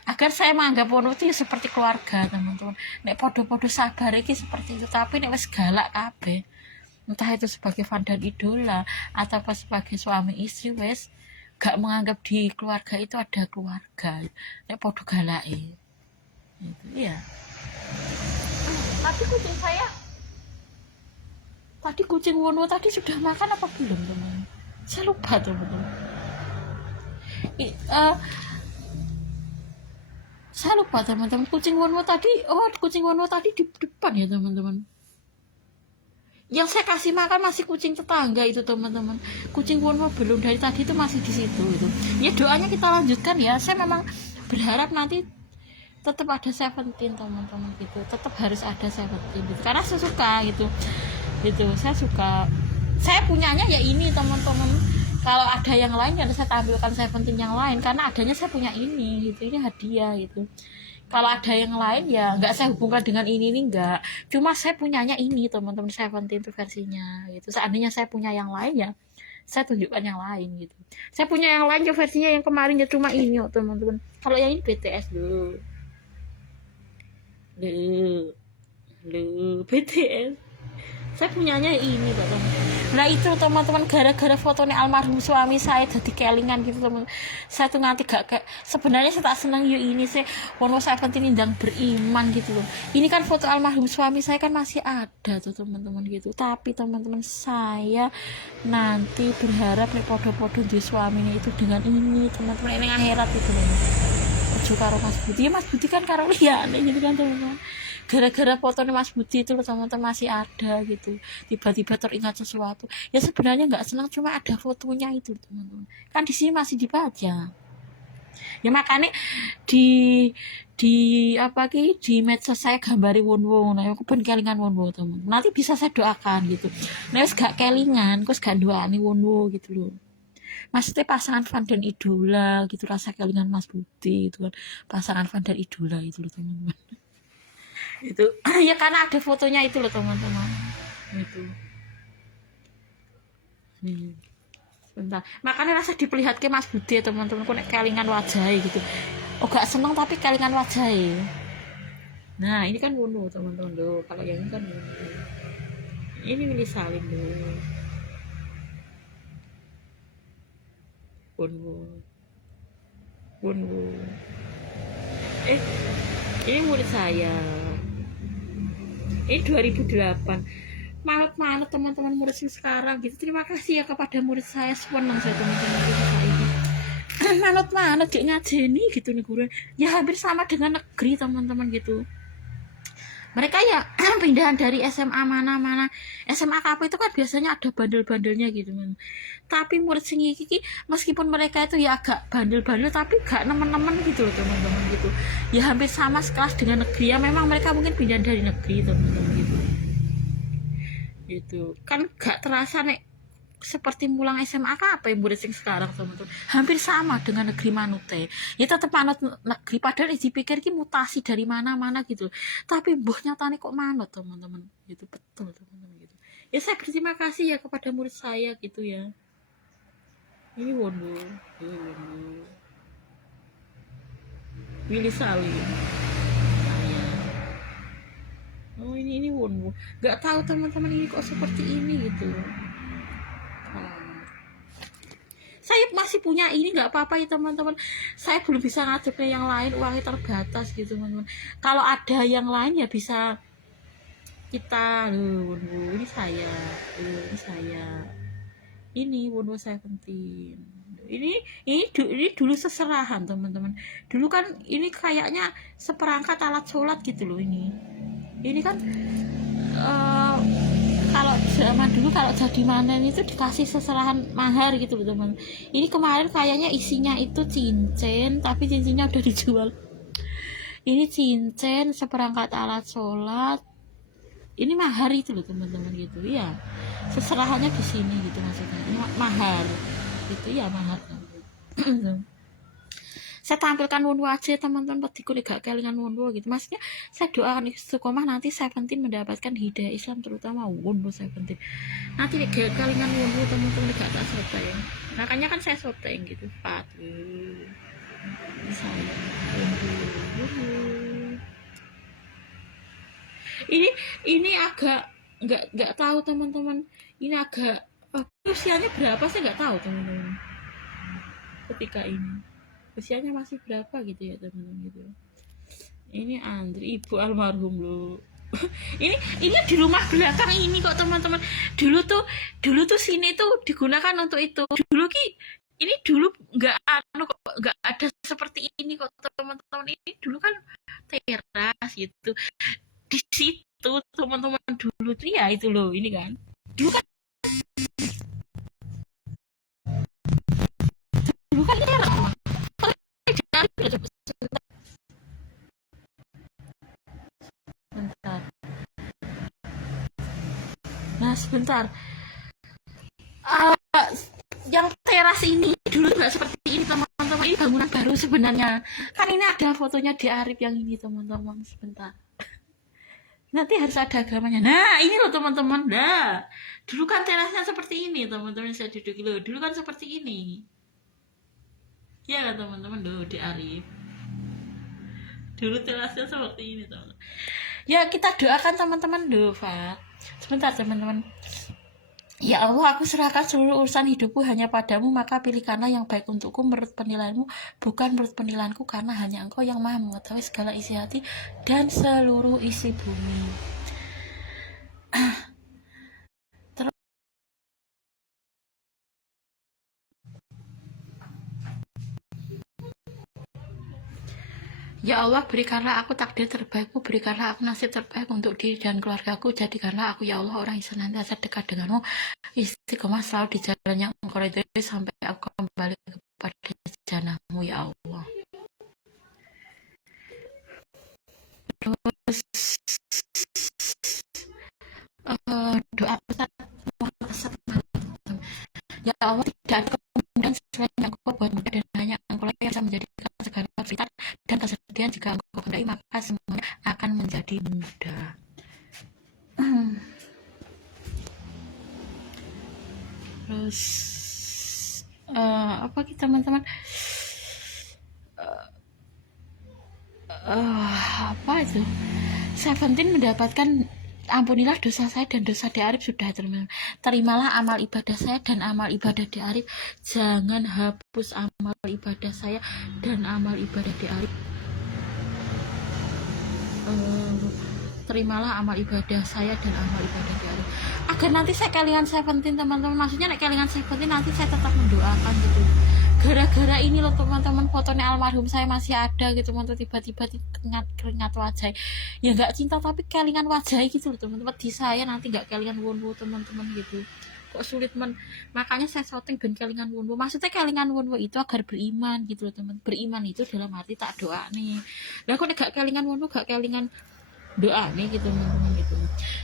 agar saya menganggap Wonwo itu ya seperti keluarga teman-teman. Nek podo-podo sabar iki seperti itu, tapi nek wis galak kabeh entah itu sebagai Vandan Idola atau sebagai suami istri wes gak menganggap di keluarga itu ada keluarga, nek podo galake gitu. Iya. Tadi kucing Wonwo tadi sudah makan apa belum teman? Saya lupa teman-teman. Saya lupa teman-teman. Kucing Wonwo tadi di depan ya teman-teman. Yang saya kasih makan masih kucing tetangga itu teman-teman. Kucing Wonwo belum, dari tadi itu masih di situ itu. Ya doanya kita lanjutkan ya. Saya memang berharap nanti tetap ada Seventeen teman-teman gitu, tetap harus ada Seventeen gitu, karena saya suka gitu, saya suka, saya punyanya ya ini teman-teman. Kalau ada yang lain ya saya tampilkan Seventeen yang lain, karena adanya saya punya ini gitu, ini hadiah gitu. Kalau ada yang lain ya nggak saya hubungkan dengan ini nggak, cuma saya punyanya ini teman-teman, Seventeen itu versinya gitu. Seandainya saya punya yang lain ya saya tunjukkan yang lain gitu. Saya punya yang lain ya versinya yang kemarin ya cuma ini oh, teman-teman. Kalau yang ini BTS dulu. BTS saya punyanya ini teman-teman. Nah itu teman-teman, gara-gara fotonya almarhum suami saya jadi kelingan gitu teman. Saya tuh nanti gak kayak, sebenarnya saya tak senang ya ini sih Wonwo Seventeen indang beriman gitu loh. Ini kan foto almarhum suami saya kan masih ada tuh teman-teman gitu. Tapi teman-teman saya nanti berharap nih podo-podo di suaminya itu dengan ini teman-teman, ini akhirat itu teman-teman. Karo Mas Budi ya, Mas Budi kan karo liane gitu kan teman-teman, gara-gara fotonya Mas Budi itu loh teman-teman masih ada gitu, tiba-tiba teringat sesuatu ya, sebenarnya nggak senang cuma ada fotonya itu teman-teman, kan di sini masih dibaca ya, makanya di apa ki di medsos saya gambari Wonwo, nah aku ben kelingan Wonwo teman, nanti bisa saya doakan gitu. Nah wis gak kelingan kok gak doani Wonwo gitu loh, maksudnya pasangan Vandan Idola gitu, rasa kelingan Mas Budi itu kan pasangan Vandan Idola itu loh teman-teman. Itu ya karena ada fotonya itu loh teman-teman itu. Bentar, makanya rasa diperlihat ke Mas Budi ya teman-teman, kok kelingan wajah gitu, oh gak seneng tapi kelingan wajah. Nah ini kan Wonwo teman-teman loh, kalau yang ini kan ini milih salin loh. Wonwo ini murid saya, ini 2008. Manut teman-teman murid sekarang gitu. Terima kasih ya kepada murid saya, senang saya teman-teman ini. Manut dia ngajeni gitu nih guru ya, hampir sama dengan negeri teman-teman gitu, Mereka ya pindahan dari SMA mana-mana, SMA apa itu kan biasanya ada bandel-bandelnya gitu kan. Tapi murid sing iki meskipun mereka itu ya agak bandel-bandel tapi gak nemen-nemen gitu loh teman-teman gitu. Ya hampir sama sekelas dengan negeri, ya memang mereka mungkin pindahan dari negeri teman-teman gitu. Gitu. Kan gak terasa nek seperti mulang SMA apa yang murid sing sekarang teman-teman, hampir sama dengan negeri manute ya tetap manut negeri, padahal dipikir ki mutasi dari mana-mana gitu, tapi buh nyatanya kok manut teman-teman gitu. Betul teman-teman gitu. Ya saya berterima kasih ya kepada murid saya gitu ya. Ini Wonwo, Willy Salim saya. Oh ini Wonwo, nggak tahu teman-teman ini kok seperti ini gitu. Saya masih punya ini, nggak apa-apa ya teman-teman, saya belum bisa ngatur ke yang lain, uangnya terbatas gitu teman-teman. Kalau ada yang lain ya bisa kita ini saya ini Wonwo 17 ini dulu seserahan teman-teman. Dulu kan ini kayaknya seperangkat alat sholat gitu loh. Ini kan kalau zaman dulu kalau jadi manen itu dikasih seserahan mahar gitu loh teman. Ini kemarin kayaknya isinya itu cincin, tapi cincinnya udah dijual. Ini cincin, seperangkat alat sholat, ini mahar itu loh teman-teman gitu ya. Seserahannya di sini gitu maksudnya. Ini mahar gitu ya, mahar. Saya tampilkan Wonwo aja teman-teman, petiku gak kelingan Wonwo gitu. Maksudnya saya doakan istiqomah nanti 17 mendapatkan hidayah Islam, terutama Wonwo 17. Nanti gak kelingan Wonwo teman-teman gak tak selesai. Makanya kan saya syuting gitu. Saya ini agak nggak tahu teman-teman. Ini agak usianya berapa saya nggak tahu teman-teman. Ketika ini usianya masih berapa gitu ya teman-teman gitu. Ini Andri, ibu almarhum loh. ini di rumah belakang ini kok teman-teman. Dulu tuh sini tuh digunakan untuk itu. Ini dulu nggak ada seperti ini kok teman-teman. Ini dulu kan teras gitu. Di situ teman-teman dulu tuh ya itu loh, ini kan. Dulu kan teras. Sebentar. Yang teras ini dulu nggak seperti ini teman-teman. Ini bangunan baru sebenarnya. Kan ini ada fotonya di Arif yang ini teman-teman. Sebentar. Nanti harus ada agamanya. Nah ini loh teman-teman. Nah dulu kan terasnya seperti ini teman-teman. Saya duduk loh. Dulu kan seperti ini. Ya kan teman-teman loh di Arif. Dulu terasnya seperti ini teman-teman. Ya kita doakan teman-teman loh Fat. Sebentar teman-teman. Ya Allah, aku serahkan seluruh urusan hidupku hanya padamu, maka pilihkanlah yang baik untukku menurut penilaianmu, bukan menurut penilaianku, karena hanya Engkau yang maha mengetahui segala isi hati dan seluruh isi bumi. Ya Allah, berikanlah aku takdir terbaikmu, berikanlah aku nasib terbaik untuk diri dan keluargaku, jadikanlah aku ya Allah orang yang senantiasa dekat denganmu, istiqomah selalu di jalan yang Engkau ridhoi sampai aku kembali kepada janahmu ya Allah. Terus doa ya Allah, tidak ada kemudian selain yang Engkau buat mudah, dan hanya Engkau yang bisa menjadikan segala kesulitan dan kesedihan jika Engkau kehendaki, maka semuanya akan menjadi mudah. Terus apa kita teman-teman, apa itu 17 mendapatkan ampunilah dosa saya dan dosa di Arif sudah teman-teman. Terimalah amal ibadah saya dan amal ibadah di Arif, jangan hapus amal ibadah saya dan amal ibadah di Arif. Terimalah amal ibadah saya dan amal ibadah di Arif, agar nanti saya kelingan 17 teman-teman. Maksudnya kelingan 17 nanti saya tetap mendoakan gitu, gara-gara ini loh teman-teman, fotonya almarhum saya masih ada gitu teman-teman, tiba-tiba keringat wajah ya, nggak cinta tapi kelingan wajah gitu loh teman-teman. Di saya nanti nggak kelingan wonwo teman-teman gitu, kok sulit makanya saya shooting ben kelingan wonwo. Maksudnya kelingan wonwo itu agar beriman gitu loh teman. Beriman itu dalam arti tak doa nih lah, kok gak kelingan wonwo, gak kelingan doa nih gitu teman-teman gitu.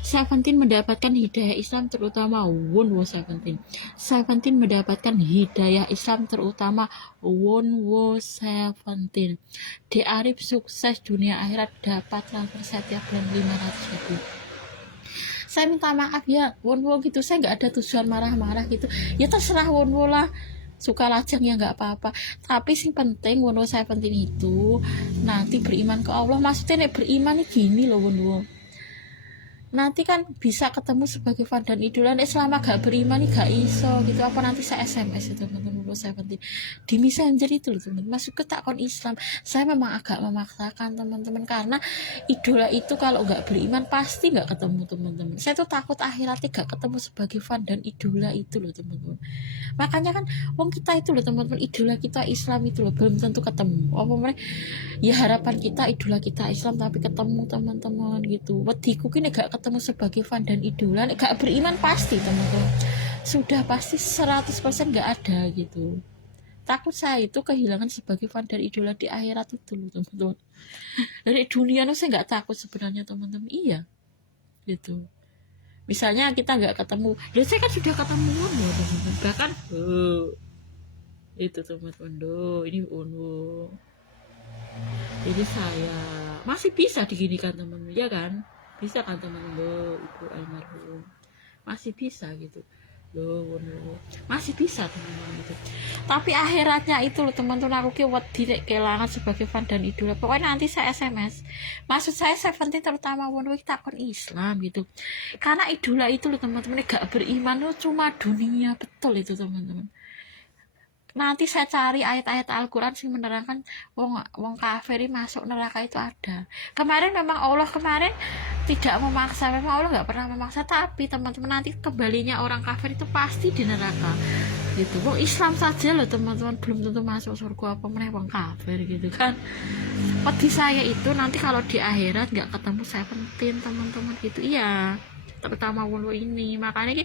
Seventeen mendapatkan hidayah Islam terutama Wonwo Seventeen. Seventeen mendapatkan hidayah Islam terutama Wonwo Seventeen. Di Arif sukses dunia akhirat, dapat transfer setiap bulan 500.000. Saya minta maaf ya Wonwo gitu, saya nggak ada tujuan marah-marah gitu ya, terserah Wonwo lah, suka lajang ya nggak apa-apa, tapi sing penting Wonwo Seventeen itu nanti beriman ke Allah. Maksudnya nek beriman nih gini loh Wonwo, nanti kan bisa ketemu sebagai fan dan idola. Nek selama gak beriman nih gak iso gitu. Apa nanti saya SMS itu teman-teman Seventeen di Messenger itu loh teman-teman, masuk ke takon Islam. Saya memang agak memaksakan teman-teman, karena idola itu kalau gak beriman pasti gak ketemu teman-teman. Saya tuh takut akhiratnya gak ketemu sebagai fan dan idola itu loh teman-teman. Makanya kan wong kita itu loh teman-teman, idola kita Islam itu loh belum tentu ketemu. Apa mereka ya, harapan kita idola kita Islam tapi ketemu teman-teman gitu. Wediku kini gak ketemu sebagai fan dan idola, gak beriman pasti teman-teman, sudah pasti 100% gak ada gitu. Takut saya itu kehilangan sebagai fan dan idola di akhirat itu loh teman-teman. Dari dunia tuh saya gak takut sebenarnya teman-teman, iya gitu. Misalnya kita gak ketemu, ya saya kan sudah ketemu loh teman-teman, bahkan itu teman-teman ini jadi saya masih bisa diginikan teman-teman, ya kan, bisa kan teman-teman, ibu almarhum masih bisa gitu loh, masih bisa teman-teman gitu. Tapi akhiratnya itu loh teman-teman, aku wedi kehilangan sebagai fan dan idola. Pokoknya nanti saya SMS, maksud saya Seventeen terutama Wonwo takon Islam gitu, karena idola itu loh teman-teman gak beriman loh, cuma dunia betul itu teman-teman. Nanti saya cari ayat-ayat Al-Quran sih menerangkan wong kafir masuk neraka itu ada. Kemarin memang Allah tidak memaksa, memang Allah nggak pernah memaksa, tapi teman-teman nanti kembalinya orang kafir itu pasti di neraka gitu. Wong Islam saja loh teman-teman belum tentu masuk surga, apa meneh wong kafir gitu kan. Pedi saya itu nanti kalau di akhirat nggak ketemu Seventeen teman-teman gitu, iya, terutama Wonwo ini. Makanya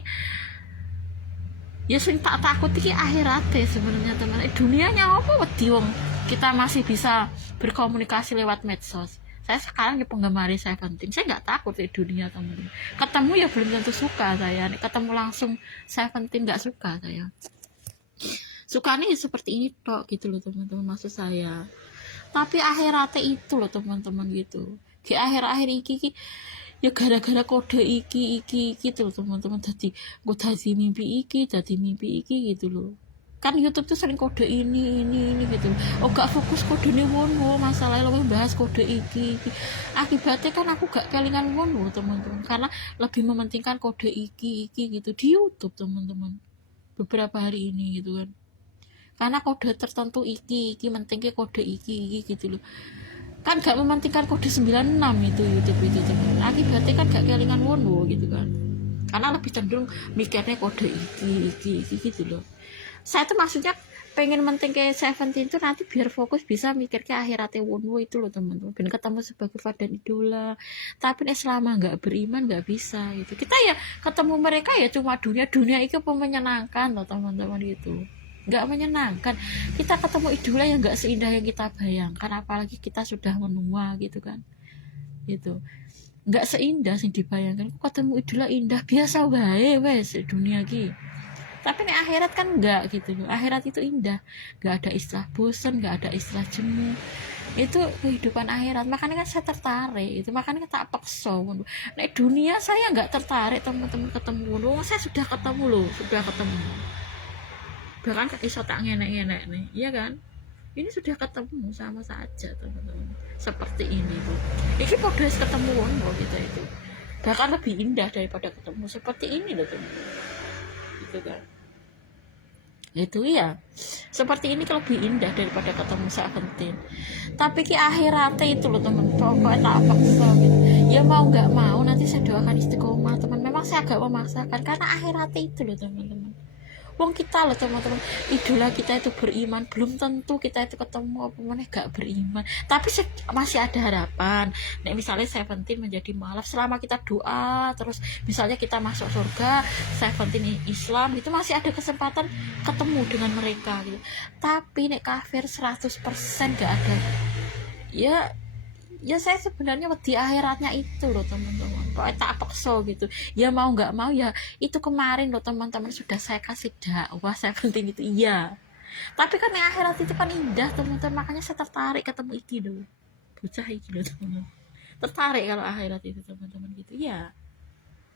ya sing tak takut iki akhirate sebenarnya teman. Dunianya apa wedi wong kita masih bisa berkomunikasi lewat medsos. Saya sekarang di penggemar Seventeen, saya nggak takut di dunia teman. Ketemu ya belum tentu suka saya. Ketemu langsung Seventeen nggak suka saya. Sukanya ya seperti ini tok gitu loh teman-teman, maksud saya. Tapi akhirate itu loh teman-teman gitu. Di akhir-akhir iki ya gara-gara kode iki gitu loh teman-teman, jadi mimpi iki gitu loh. Kan YouTube tuh sering kode ini gitu. Oh gak fokus kode ini Wonwo, masalahnya lebih bahas kode iki. Akibatnya kan aku gak kelingan Wonwo teman-teman, karena lebih mementingkan kode iki gitu di YouTube teman-teman beberapa hari ini gitu kan. Karena kode tertentu iki mentingnya kode iki gitu loh. Kan gak mementingkan kode 96 itu YouTube itu teman. Akibatnya kan gak kelingan Wonwo gitu kan, karena lebih cenderung mikirnya kode iki gitu loh. Saya tuh maksudnya pengen menting ke Seventeen tuh nanti biar fokus bisa mikir ke akhiratnya Wonwo itu loh teman-teman, ben ketemu sebagai fan dan idola. Tapi selama gak beriman gak bisa gitu. Kita ya ketemu mereka ya cuma dunia itu menyenangkan loh teman-teman gitu, nggak menyenangkan. Kita ketemu idola yang nggak seindah yang kita bayangkan, apalagi kita sudah menua gitu kan, gitu nggak seindah sih dibayangkan. Ketemu idola indah biasa wae wes dunia ki, tapi nih akhirat kan nggak gitu loh. Akhirat itu indah, nggak ada istilah bosan, nggak ada istilah jenuh, itu kehidupan akhirat. Makanya kan saya tertarik itu, makanya tak paksa. Nek dunia saya nggak tertarik teman-teman ketemu loh, saya sudah ketemu bahkan kan iso tak ngenek nih, iya kan, ini sudah ketemu sama saja teman-teman. Seperti ini tuh, ini progres ketemu Wonwo kita itu bahkan lebih indah daripada ketemu seperti ini loh teman-teman, gitu kan. Itu ya seperti ini lebih indah daripada ketemu Seventeen. Tapi ki akhiratnya itu loh teman, pokoknya tak paksa gitu. Ya mau nggak mau nanti saya doakan istiqomah teman. Memang saya agak memaksakan karena akhiratnya itu loh teman-teman. Wong kita loh teman-teman, idola kita itu beriman, belum tentu kita itu ketemu apa mana gak beriman. Tapi masih ada harapan. Nek misalnya Seventeen menjadi mualaf, selama kita doa terus, misalnya kita masuk surga, Seventeen Islam, itu masih ada kesempatan ketemu dengan mereka gitu. Tapi nek kafir 100% gak ada. Ya saya sebenarnya di akhiratnya itu loh teman-teman, pokoknya tak paksa gitu ya, mau nggak mau ya. Itu kemarin loh teman-teman, sudah saya kasih dakwah Seventeen itu, iya. Tapi kan yang akhirat itu kan indah teman-teman, makanya saya tertarik ketemu iki loh, bocah iki loh teman-teman, tertarik kalau akhirat itu teman-teman gitu ya,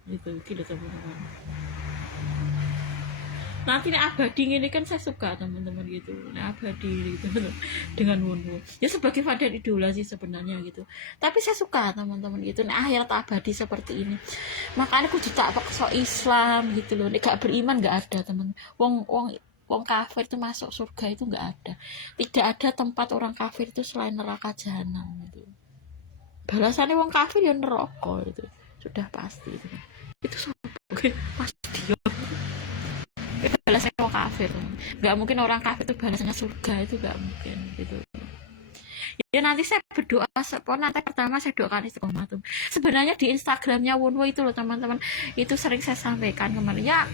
gitu teman-teman. Nanti nih abadi ini kan saya suka teman-teman gitu, nah abadi gitu dengan Wunwo ya, sebagai fan dan idola sih sebenarnya gitu. Tapi saya suka teman-teman gitu, nah akhirat abadi seperti ini. Makanya aku juga paksa Islam gitu loh. Nek gak beriman gak ada teman. Wong kafir itu masuk surga itu gak ada. Tidak ada tempat orang kafir itu selain neraka jahanam gitu. Balasannya wong kafir ya neraka itu sudah pasti itu. Itu oke pasti ya. Balasnya orang kafir, nggak mungkin orang kafir itu balasnya surga, itu nggak mungkin gitu ya. Nanti saya berdoa, nanti pertama saya doakan istiqomah tuh. Sebenarnya di Instagramnya Wunwo itu loh teman-teman, itu sering saya sampaikan kemarin ya,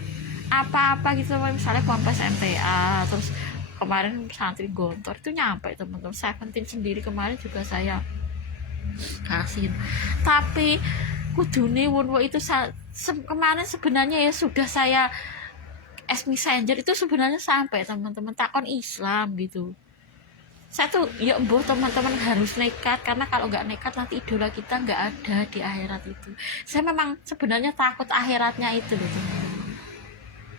apa-apa gitu, misalnya ponpes MTA, terus kemarin santri gontor itu nyampe teman-teman. Seventeen sendiri kemarin juga saya kasih. Tapi kudune Wunwo itu kemarin sebenarnya ya sudah saya messenger itu sebenarnya sampai teman-teman takon Islam gitu. Saya tuh ya embuh teman-teman harus nekat, karena kalau nggak nekat nanti idola kita nggak ada di akhirat itu. Saya memang sebenarnya takut akhiratnya itu loh teman-teman.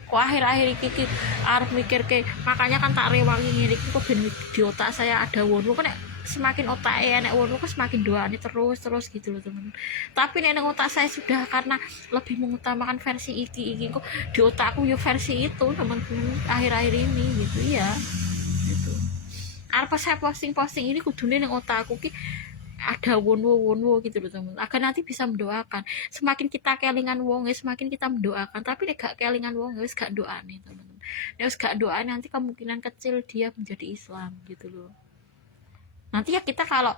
Kok akhir-akhir ini harus mikir kayak, makanya kan tak rewangi ngiri kok di otak saya ada Wunwo kan, semakin otak enak Wunwo kan semakin doanya terus gitu loh teman. Tapi nek otak saya sudah, karena lebih mengutamakan versi iki kok di otakku ya versi itu teman-teman akhir-akhir ini gitu ya gitu. Apa saya posting ini kudune ning otakku ki ada Wunwo gitu loh teman, agar nanti bisa mendoakan. Semakin kita kelingan wong semakin kita mendoakan, tapi nek gak kelingan wong wis gak doa nih teman-teman. Nek wis gak doa nanti kemungkinan kecil dia menjadi Islam gitu loh. Nanti ya kita kalau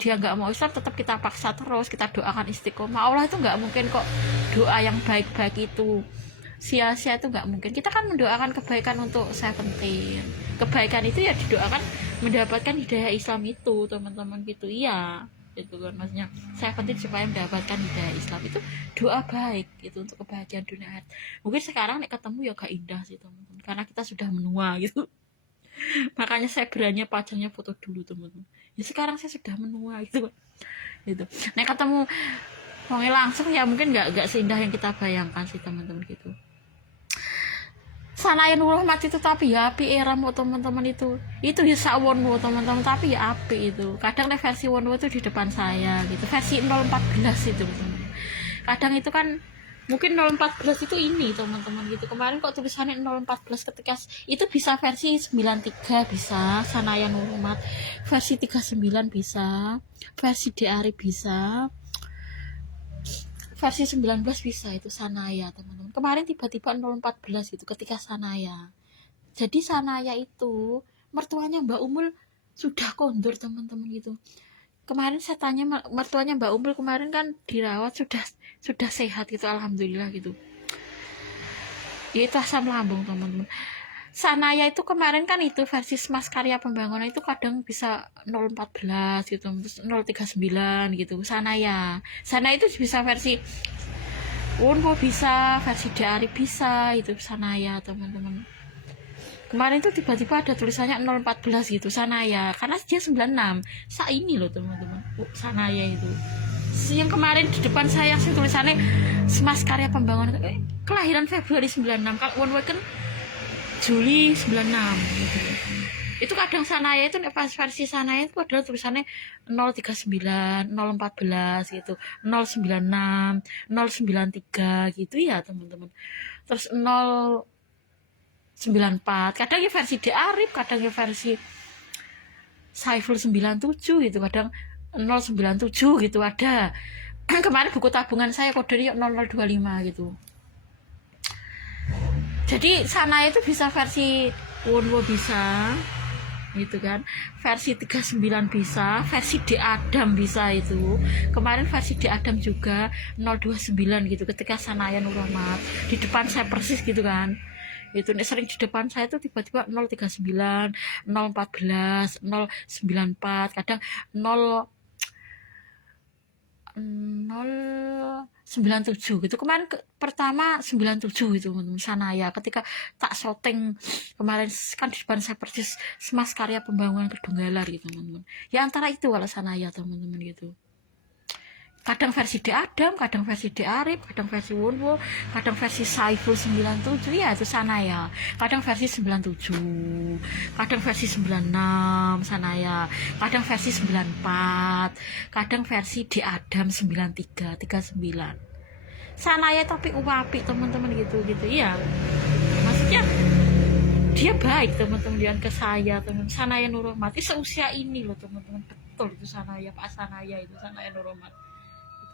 dia nggak mau Islam tetap kita paksa terus, kita doakan istiqomah. Allah itu nggak mungkin kok doa yang baik-baik itu sia-sia, itu nggak mungkin. Kita kan mendoakan kebaikan untuk Seventeen, kebaikan itu ya didoakan mendapatkan hidayah Islam itu teman-teman gitu iya, itu kan maksudnya Seventeen supaya mendapatkan hidayah Islam itu doa baik gitu untuk kebahagiaan dunia akhirat. Mungkin sekarang nih ketemu ya gak indah sih teman-teman, karena kita sudah menua gitu. Makanya saya berani pajangnya foto dulu teman-teman ya, sekarang saya sudah menua gitu. Nah ketemu wongnya langsung ya mungkin nggak seindah yang kita bayangkan sih teman-teman gitu. Sanayan rahmat itu tapi ya api era mau teman-teman itu bisa Wunwo teman-teman, tapi ya api itu. Kadang versi Wunwo itu di depan saya gitu, versi 014 itu teman-teman. Kadang itu kan mungkin 014 itu ini teman-teman gitu. Kemarin kok tulisannya 014, ketika itu bisa versi 93 bisa Sanayan Rahmat, versi 39 bisa, versi Diari bisa, versi 19 bisa itu Sanaya teman-teman. Kemarin tiba-tiba 014 gitu ketika Sanaya. Jadi Sanaya itu mertuanya Mbak Umul sudah kondur teman-teman gitu. Kemarin saya tanya mertuanya Mbak Umul, kemarin kan dirawat sudah sehat gitu alhamdulillah gitu. Ya itu asam lambung teman-teman. Sanaya itu kemarin kan itu versi Mas Karya Pembangunan itu kadang bisa 014 gitu, terus 039 gitu. Sanaya itu bisa versi Wunwo bisa, versi Diari bisa, itu Sanaya teman-teman. Kemarin tuh tiba-tiba ada tulisannya 014 gitu Sanaya, karena dia 96 saat ini loh teman-teman. Sanaya itu yang kemarin di depan saya sih tulisannya Mas Karya Pembangunan, kelahiran Februari 96, kalau Wunwo kan Juli 96 gitu. Itu kadang Sanaya itu versi Sanaya itu adalah tulisannya 039, 014 gitu, 096, 093 gitu ya teman-teman. Terus 094, kadang ya versi Diarif, kadang ya versi Saiful 97 gitu, kadang 097 gitu ada. Kemarin buku tabungan saya kodenya 0025 gitu. Jadi sana itu bisa versi Wonwo bisa, gitu kan, versi 39 bisa, versi D Adam bisa itu. Kemarin versi D Adam juga 029 gitu ketika Sanaya Nur Rahmat di depan saya persis gitu kan. Itu sering di depan saya tuh tiba-tiba 039, 014, 094, kadang 0 097 gitu. Kemarin pertama 97 gitu Sanaya ketika tak syuting kemarin kan di depan saya persis Semas Karya Pembangunan Kedunggalar gitu teman-teman. Ya antara itu kalau Sanaya teman-teman gitu. Kadang versi D Adam, kadang versi D Arif, kadang versi Wonwo, kadang versi Saiful 97 ya itu Sanaya. Kadang versi 97, kadang versi 96 Sanaya, kadang versi 94, kadang versi D Adam 93, 39. Sanaya tapi uapi teman-teman gitu ya. Maksudnya dia baik teman-teman dengan ke saya teman. Sanaya Nur Rahmat seusia ini loh teman-teman, betul itu Sanaya, Pak Sanaya itu Sanaya Nur Rahmat.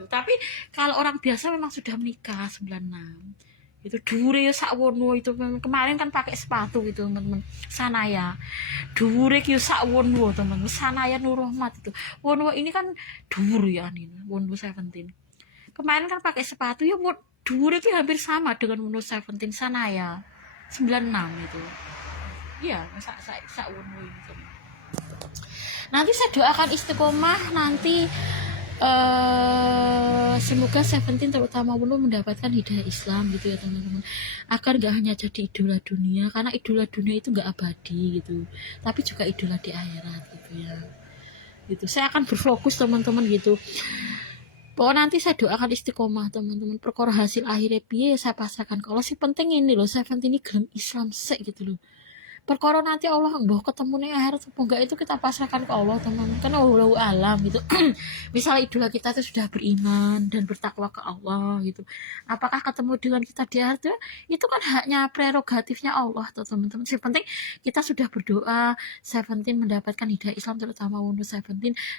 Tapi kalau orang biasa memang sudah menikah 96 itu dure sak Wonwo itu kemarin kan pakai sepatu gitu teman-teman Sanaya dure ki sak Wonwo teman-teman Sanaya Nur Rahmat itu Wonwo ini kan dur ya nih Wonwo 17 kemarin kan pakai sepatu ya dure ki hampir sama dengan Wonwo 17 Sanaya 96 itu iya sak Wonwo ini teman. Nanti saya doakan istiqomah nanti semoga Seventeen terutama Wonwo mendapatkan hidayah Islam gitu ya teman-teman, agar gak hanya jadi idola dunia, karena idola dunia itu gak abadi gitu, tapi juga idola di akhirat gitu ya gitu. Saya akan berfokus teman-teman gitu, pokoknya nanti saya doakan istiqomah teman-teman, perkara hasil akhirnya piye saya pasrahkan kalau si penting ini loh Seventeen ini gelem Islam sek gitu loh. Perkara nanti Allah mbah ketemu nih akhirat apa enggak itu kita pasrahkan ke Allah teman-teman, karena Allahu alam gitu. Misalnya idola kita itu sudah beriman dan bertakwa ke Allah gitu, apakah ketemu dengan kita di akhirat itu kan haknya prerogatifnya Allah tuh teman-teman. Yang penting kita sudah berdoa Seventeen mendapatkan hidayah Islam terutama Wonwo 17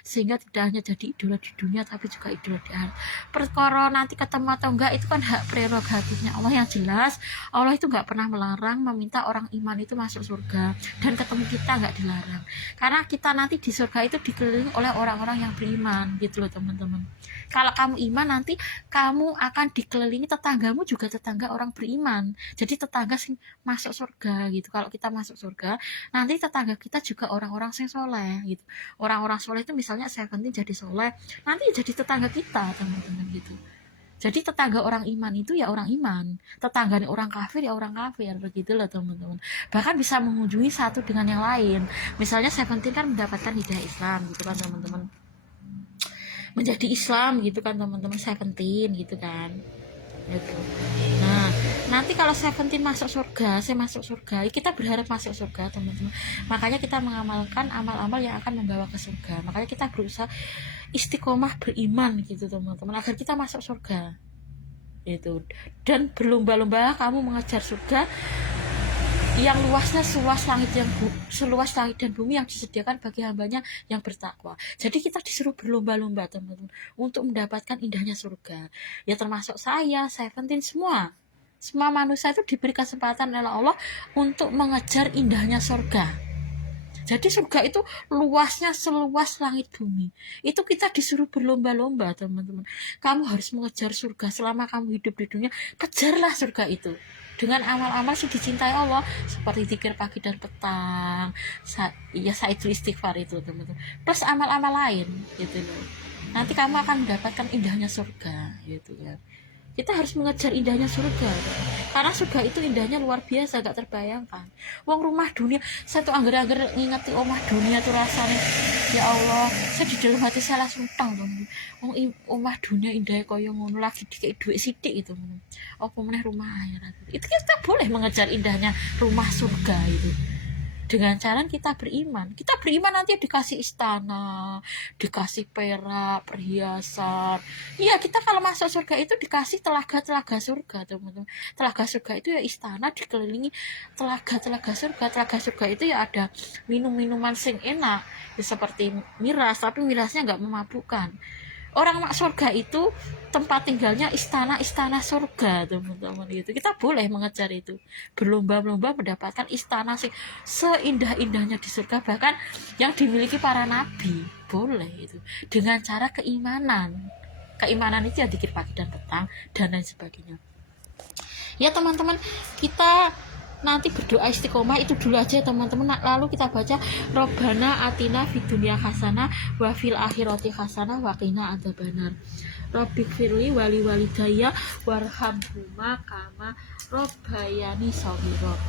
sehingga tidak hanya jadi idola di dunia tapi juga idola di akhirat. Perkara nanti ketemu atau enggak itu kan hak prerogatifnya Allah. Yang jelas Allah itu enggak pernah melarang meminta orang iman itu masuk surga, dan ketemu kita nggak dilarang, karena kita nanti di surga itu dikelilingi oleh orang-orang yang beriman gitu loh teman-teman. Kalau kamu iman nanti kamu akan dikelilingi tetanggamu juga tetangga orang beriman, jadi tetangga sing masuk surga gitu. Kalau kita masuk surga nanti tetangga kita juga orang-orang sing soleh gitu. Orang-orang soleh itu misalnya Seventeen jadi soleh, nanti jadi tetangga kita teman-teman gitu. Jadi tetangga orang iman itu ya orang iman, tetangga orang kafir ya orang kafir, begitu loh teman-teman. Bahkan bisa mengunjungi satu dengan yang lain. Misalnya Seventeen kan mendapatkan hidayah Islam gitu kan teman-teman, menjadi Islam gitu kan teman-teman Seventeen gitu kan. Gitu. Nah, nanti kalau Seventeen masuk surga, saya masuk surga, kita berharap masuk surga teman-teman. Makanya kita mengamalkan amal-amal yang akan membawa ke surga. Makanya kita berusaha istiqomah beriman gitu teman-teman, agar kita masuk surga itu, dan berlomba-lomba kamu mengejar surga yang luasnya seluas langit dan bumi yang disediakan bagi hambanya yang bertakwa. Jadi kita disuruh berlomba-lomba teman-teman untuk mendapatkan indahnya surga ya, termasuk saya Seventeen, semua manusia itu diberi kesempatan oleh Allah untuk mengejar indahnya surga. Jadi surga itu luasnya seluas langit bumi. Itu kita disuruh berlomba-lomba teman-teman. Kamu harus mengejar surga selama kamu hidup di dunia. Kejarlah surga itu dengan amal-amal yang dicintai Allah, seperti zikir pagi dan petang, saidul istighfar itu teman-teman. Plus amal-amal lain gitu loh. Nanti kamu akan mendapatkan indahnya surga gitu ya. Kita harus mengejar indahnya surga, karena surga itu indahnya luar biasa, gak terbayangkan. Wong rumah dunia, saya tuh angger-angger ngingeti omah dunia tuh rasanya, ya Allah, saya di dalam hati saya langsung tang tuh. Wong omah dunia indahnya kaya ngono, lagi dikei duit sidik itu. Apa meneh rumah akhirat. Itu kita boleh mengejar indahnya rumah surga itu. Dengan cara kita beriman nanti dikasih istana, dikasih perak, perhiasan. Iya, kita kalau masuk surga itu dikasih telaga surga teman-teman. Telaga surga itu ya istana dikelilingi telaga surga. Telaga surga itu ya ada minuman sing enak ya, seperti miras, tapi mirasnya nggak memabukkan. Orang surga itu tempat tinggalnya istana surga, teman-teman gitu. Kita boleh mengejar itu, berlomba-lomba mendapatkan istana sih seindah-indahnya di surga, bahkan yang dimiliki para nabi, boleh itu, dengan cara keimanan itu ya dikir pagi dan petang dan lain sebagainya. Ya teman-teman, kita nanti berdoa istiqomah itu dulu aja teman-teman. Lalu kita baca Robbana atina fid dunya hasanah wa fil akhirati hasanah wa qina adzabannar. Rabbik firli wali walidayya warhamhuma kama rabbayani shaghira.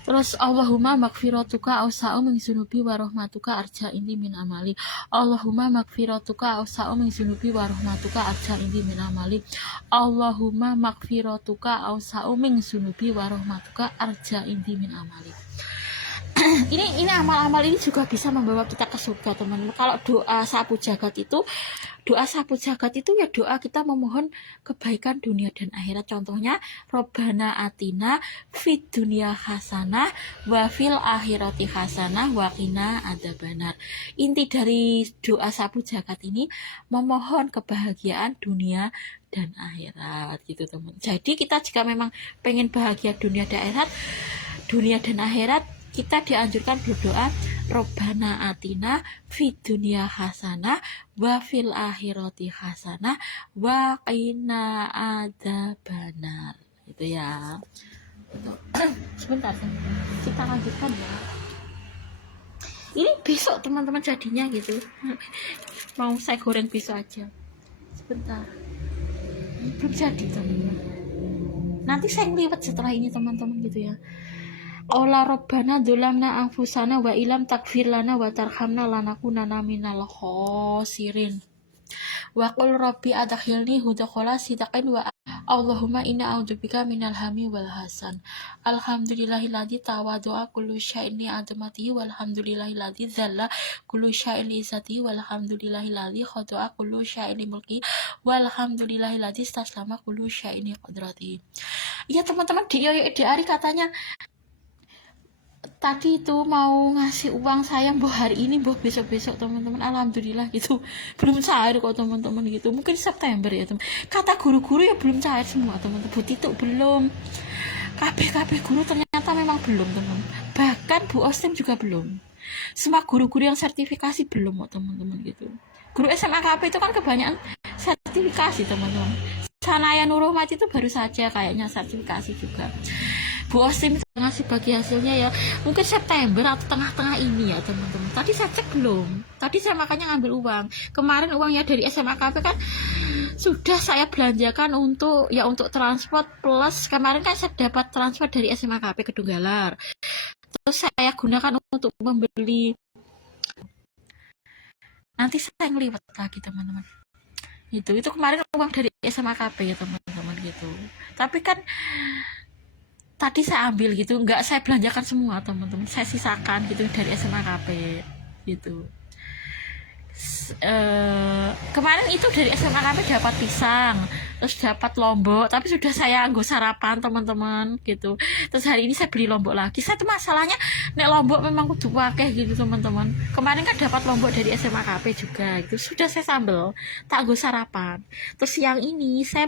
Terus Allahumma magfiratuka awsa'u min dzunubi wa rahmatuka arja indi min amali. Allahumma magfiratuka awsa'u min dzunubi wa rahmatuka arja indi min amali. Allahumma magfiratuka awsa'u min dzunubi wa rahmatuka arja indi min amali. ini amal-amal ini juga bisa membawa kita ke surga, teman-teman. Kalau doa sapu jagat itu ya doa kita memohon kebaikan dunia dan akhirat. Contohnya Robbana atina fid dunya hasanah wa fil akhirati hasanah wa qina adzabannar. Inti dari doa sapu jagat ini memohon kebahagiaan dunia dan akhirat gitu, teman. Jadi kita jika memang pengen bahagia dunia dan akhirat, kita dianjurkan berdoa Robbana atina fid dunya hasanah wa fil akhirati hasanah wa qina adzabannar. Itu ya. Sebentar, kita lanjutkan ya. Ini besok teman-teman jadinya gitu. Mau saya goreng besok aja. Sebentar. Belum jadi teman-teman. Nanti saya ngliwet setelah ini teman-teman gitu ya. Allah Rabbana dzulamna anfusana wa ilam takfir lana wa tarhamna lanakunanna minal khosirin. Wa qul rabbi adkhilni hudakhala sidaqin wa Allahumma inna a'udzubika minal hami wal hasan. Alhamdulillahilladzi tawaddu'a kullu syai'in li 'azamatihi walhamdulillahilladzi dzalla kullu syai'in li izzatihi walhamdulillahilladzi khada'a kullu syai'in li mulki walhamdulillahilladzi istaslama kullu syai'in li qudratihi. Ya teman-teman, di Ari katanya tadi itu mau ngasih uang saya boh hari ini boh besok teman-teman. Alhamdulillah gitu, belum cair kok teman-teman gitu, mungkin September ya teman. Kata guru-guru ya belum cair semua teman-teman. Bu Tituk belum, KB guru ternyata memang belum teman. Bahkan Bu Ostim juga belum. Semua guru-guru yang sertifikasi belum kok teman-teman gitu. Guru SMA KP itu kan kebanyakan sertifikasi teman-teman. Sanaya Nurrohmati itu baru saja kayaknya sertifikasi juga. Bu Ostim ngasih bagi hasilnya ya mungkin September atau tengah-tengah ini ya teman-teman. Tadi saya cek belum, tadi saya makanya ngambil uang kemarin, uangnya dari SMA KP kan sudah saya belanjakan untuk transport, plus kemarin kan saya dapat transfer dari SMA KP ke Donggala, terus saya gunakan untuk membeli. Nanti saya ngeliwat lagi teman-teman. Itu kemarin uang dari SMA KP ya teman-teman gitu. Tapi kan tadi saya ambil gitu, nggak saya belanjakan semua teman-teman, saya sisakan gitu dari SMA KP gitu. Kemarin itu dari SMA KP dapat pisang, terus dapat lombok, tapi sudah saya anggo sarapan teman-teman gitu. Terus hari ini saya beli lombok lagi. Saya tuh masalahnya nek lombok memang kudu akeh gitu teman-teman. Kemarin kan dapat lombok dari SMA KP juga gitu, sudah saya sambel tak anggo sarapan. Terus siang ini saya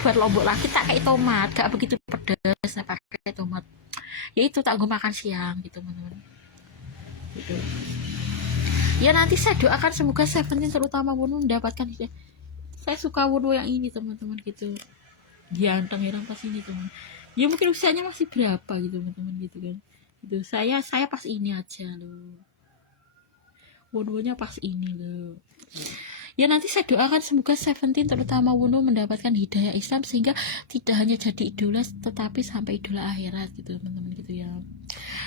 buat lombok lagi, tak kayak tomat, gak begitu pedas, saya pakai tomat. Ya itu tak gue makan siang gitu teman-teman. Gitu. Ya nanti saya doakan semoga Seventeen terutama Wono mendapatkan hidayah. Saya suka Wono yang ini teman-teman gitu. Ganteng pas ini teman. Ya mungkin usianya masih berapa gitu teman-teman gitu kan. Gitu. Saya pas ini aja loh. Wono-nya pas ini loh. Ya nanti saya doakan semoga Seventeen terutama Wono mendapatkan hidayah Islam sehingga tidak hanya jadi idola tetapi sampai idola akhirat gitu teman-teman gitu ya.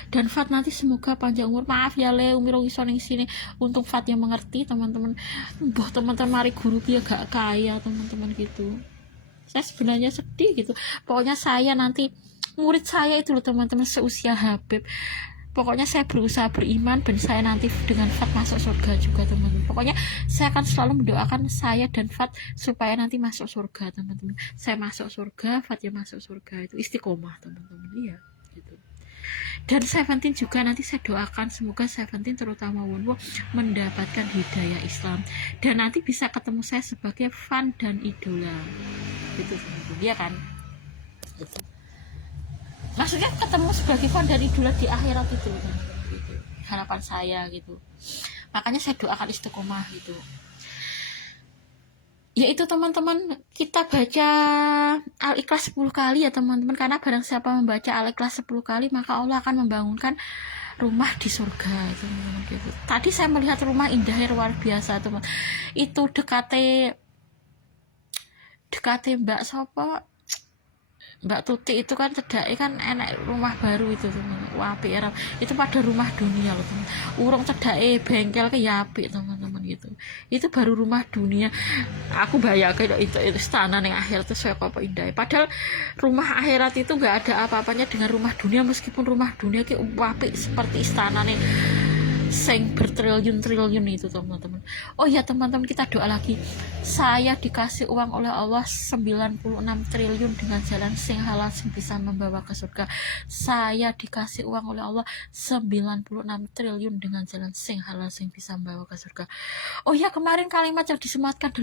Dan Fat nanti semoga panjang umur. Maaf ya le umir iso ning sini untuk Fat yang mengerti teman-teman. Mbah teman-teman mari guru dia gak kaya teman-teman gitu. Saya sebenarnya sedih gitu. Pokoknya saya nanti murid saya itu loh teman-teman seusia Habib. Pokoknya saya berusaha beriman dan saya nanti dengan Fat masuk surga juga teman-teman. Pokoknya saya akan selalu mendoakan saya dan Fat supaya nanti masuk surga teman-teman. Saya masuk surga, Fat ya masuk surga, itu istiqomah teman-teman. Iya gitu. Dan Seventeen juga nanti saya doakan semoga Seventeen terutama Wonwo mendapatkan hidayah Islam dan nanti bisa ketemu saya sebagai fan dan idola gitu dia kan gitu. Maksudnya ketemu sebagai fan dan idola di akhirat itu gitu. Harapan saya gitu, makanya saya doakan istiqomah gitu. Yaitu teman-teman, kita baca Al-Ikhlas 10 kali ya teman-teman, karena barang siapa membaca Al-Ikhlas 10 kali maka Allah akan membangunkan rumah di surga teman-teman gitu. Tadi saya melihat rumah indahnya luar biasa teman, itu dekate Mbak Sopo, Mbak Tuti itu kan cedake kan enak rumah baru itu teman, apik era itu pada rumah dunia loh teman, urung cedake bengkel ke ya apik teman-teman gitu, itu baru rumah dunia. Aku bayangkan itu istana yang akhirat itu saya apa indah, padahal rumah akhirat itu nggak ada apa-apanya dengan rumah dunia, meskipun rumah dunia ki apik seperti istana nih sing bertriliun-triliun itu teman-teman. Oh ya teman-teman, kita doa lagi. Saya dikasih uang oleh Allah 96 triliun dengan jalan sing halal sing bisa membawa ke surga. Saya dikasih uang oleh Allah 96 triliun dengan jalan sing halal sing bisa membawa ke surga. Oh ya, kemarin kalimat yang disematkan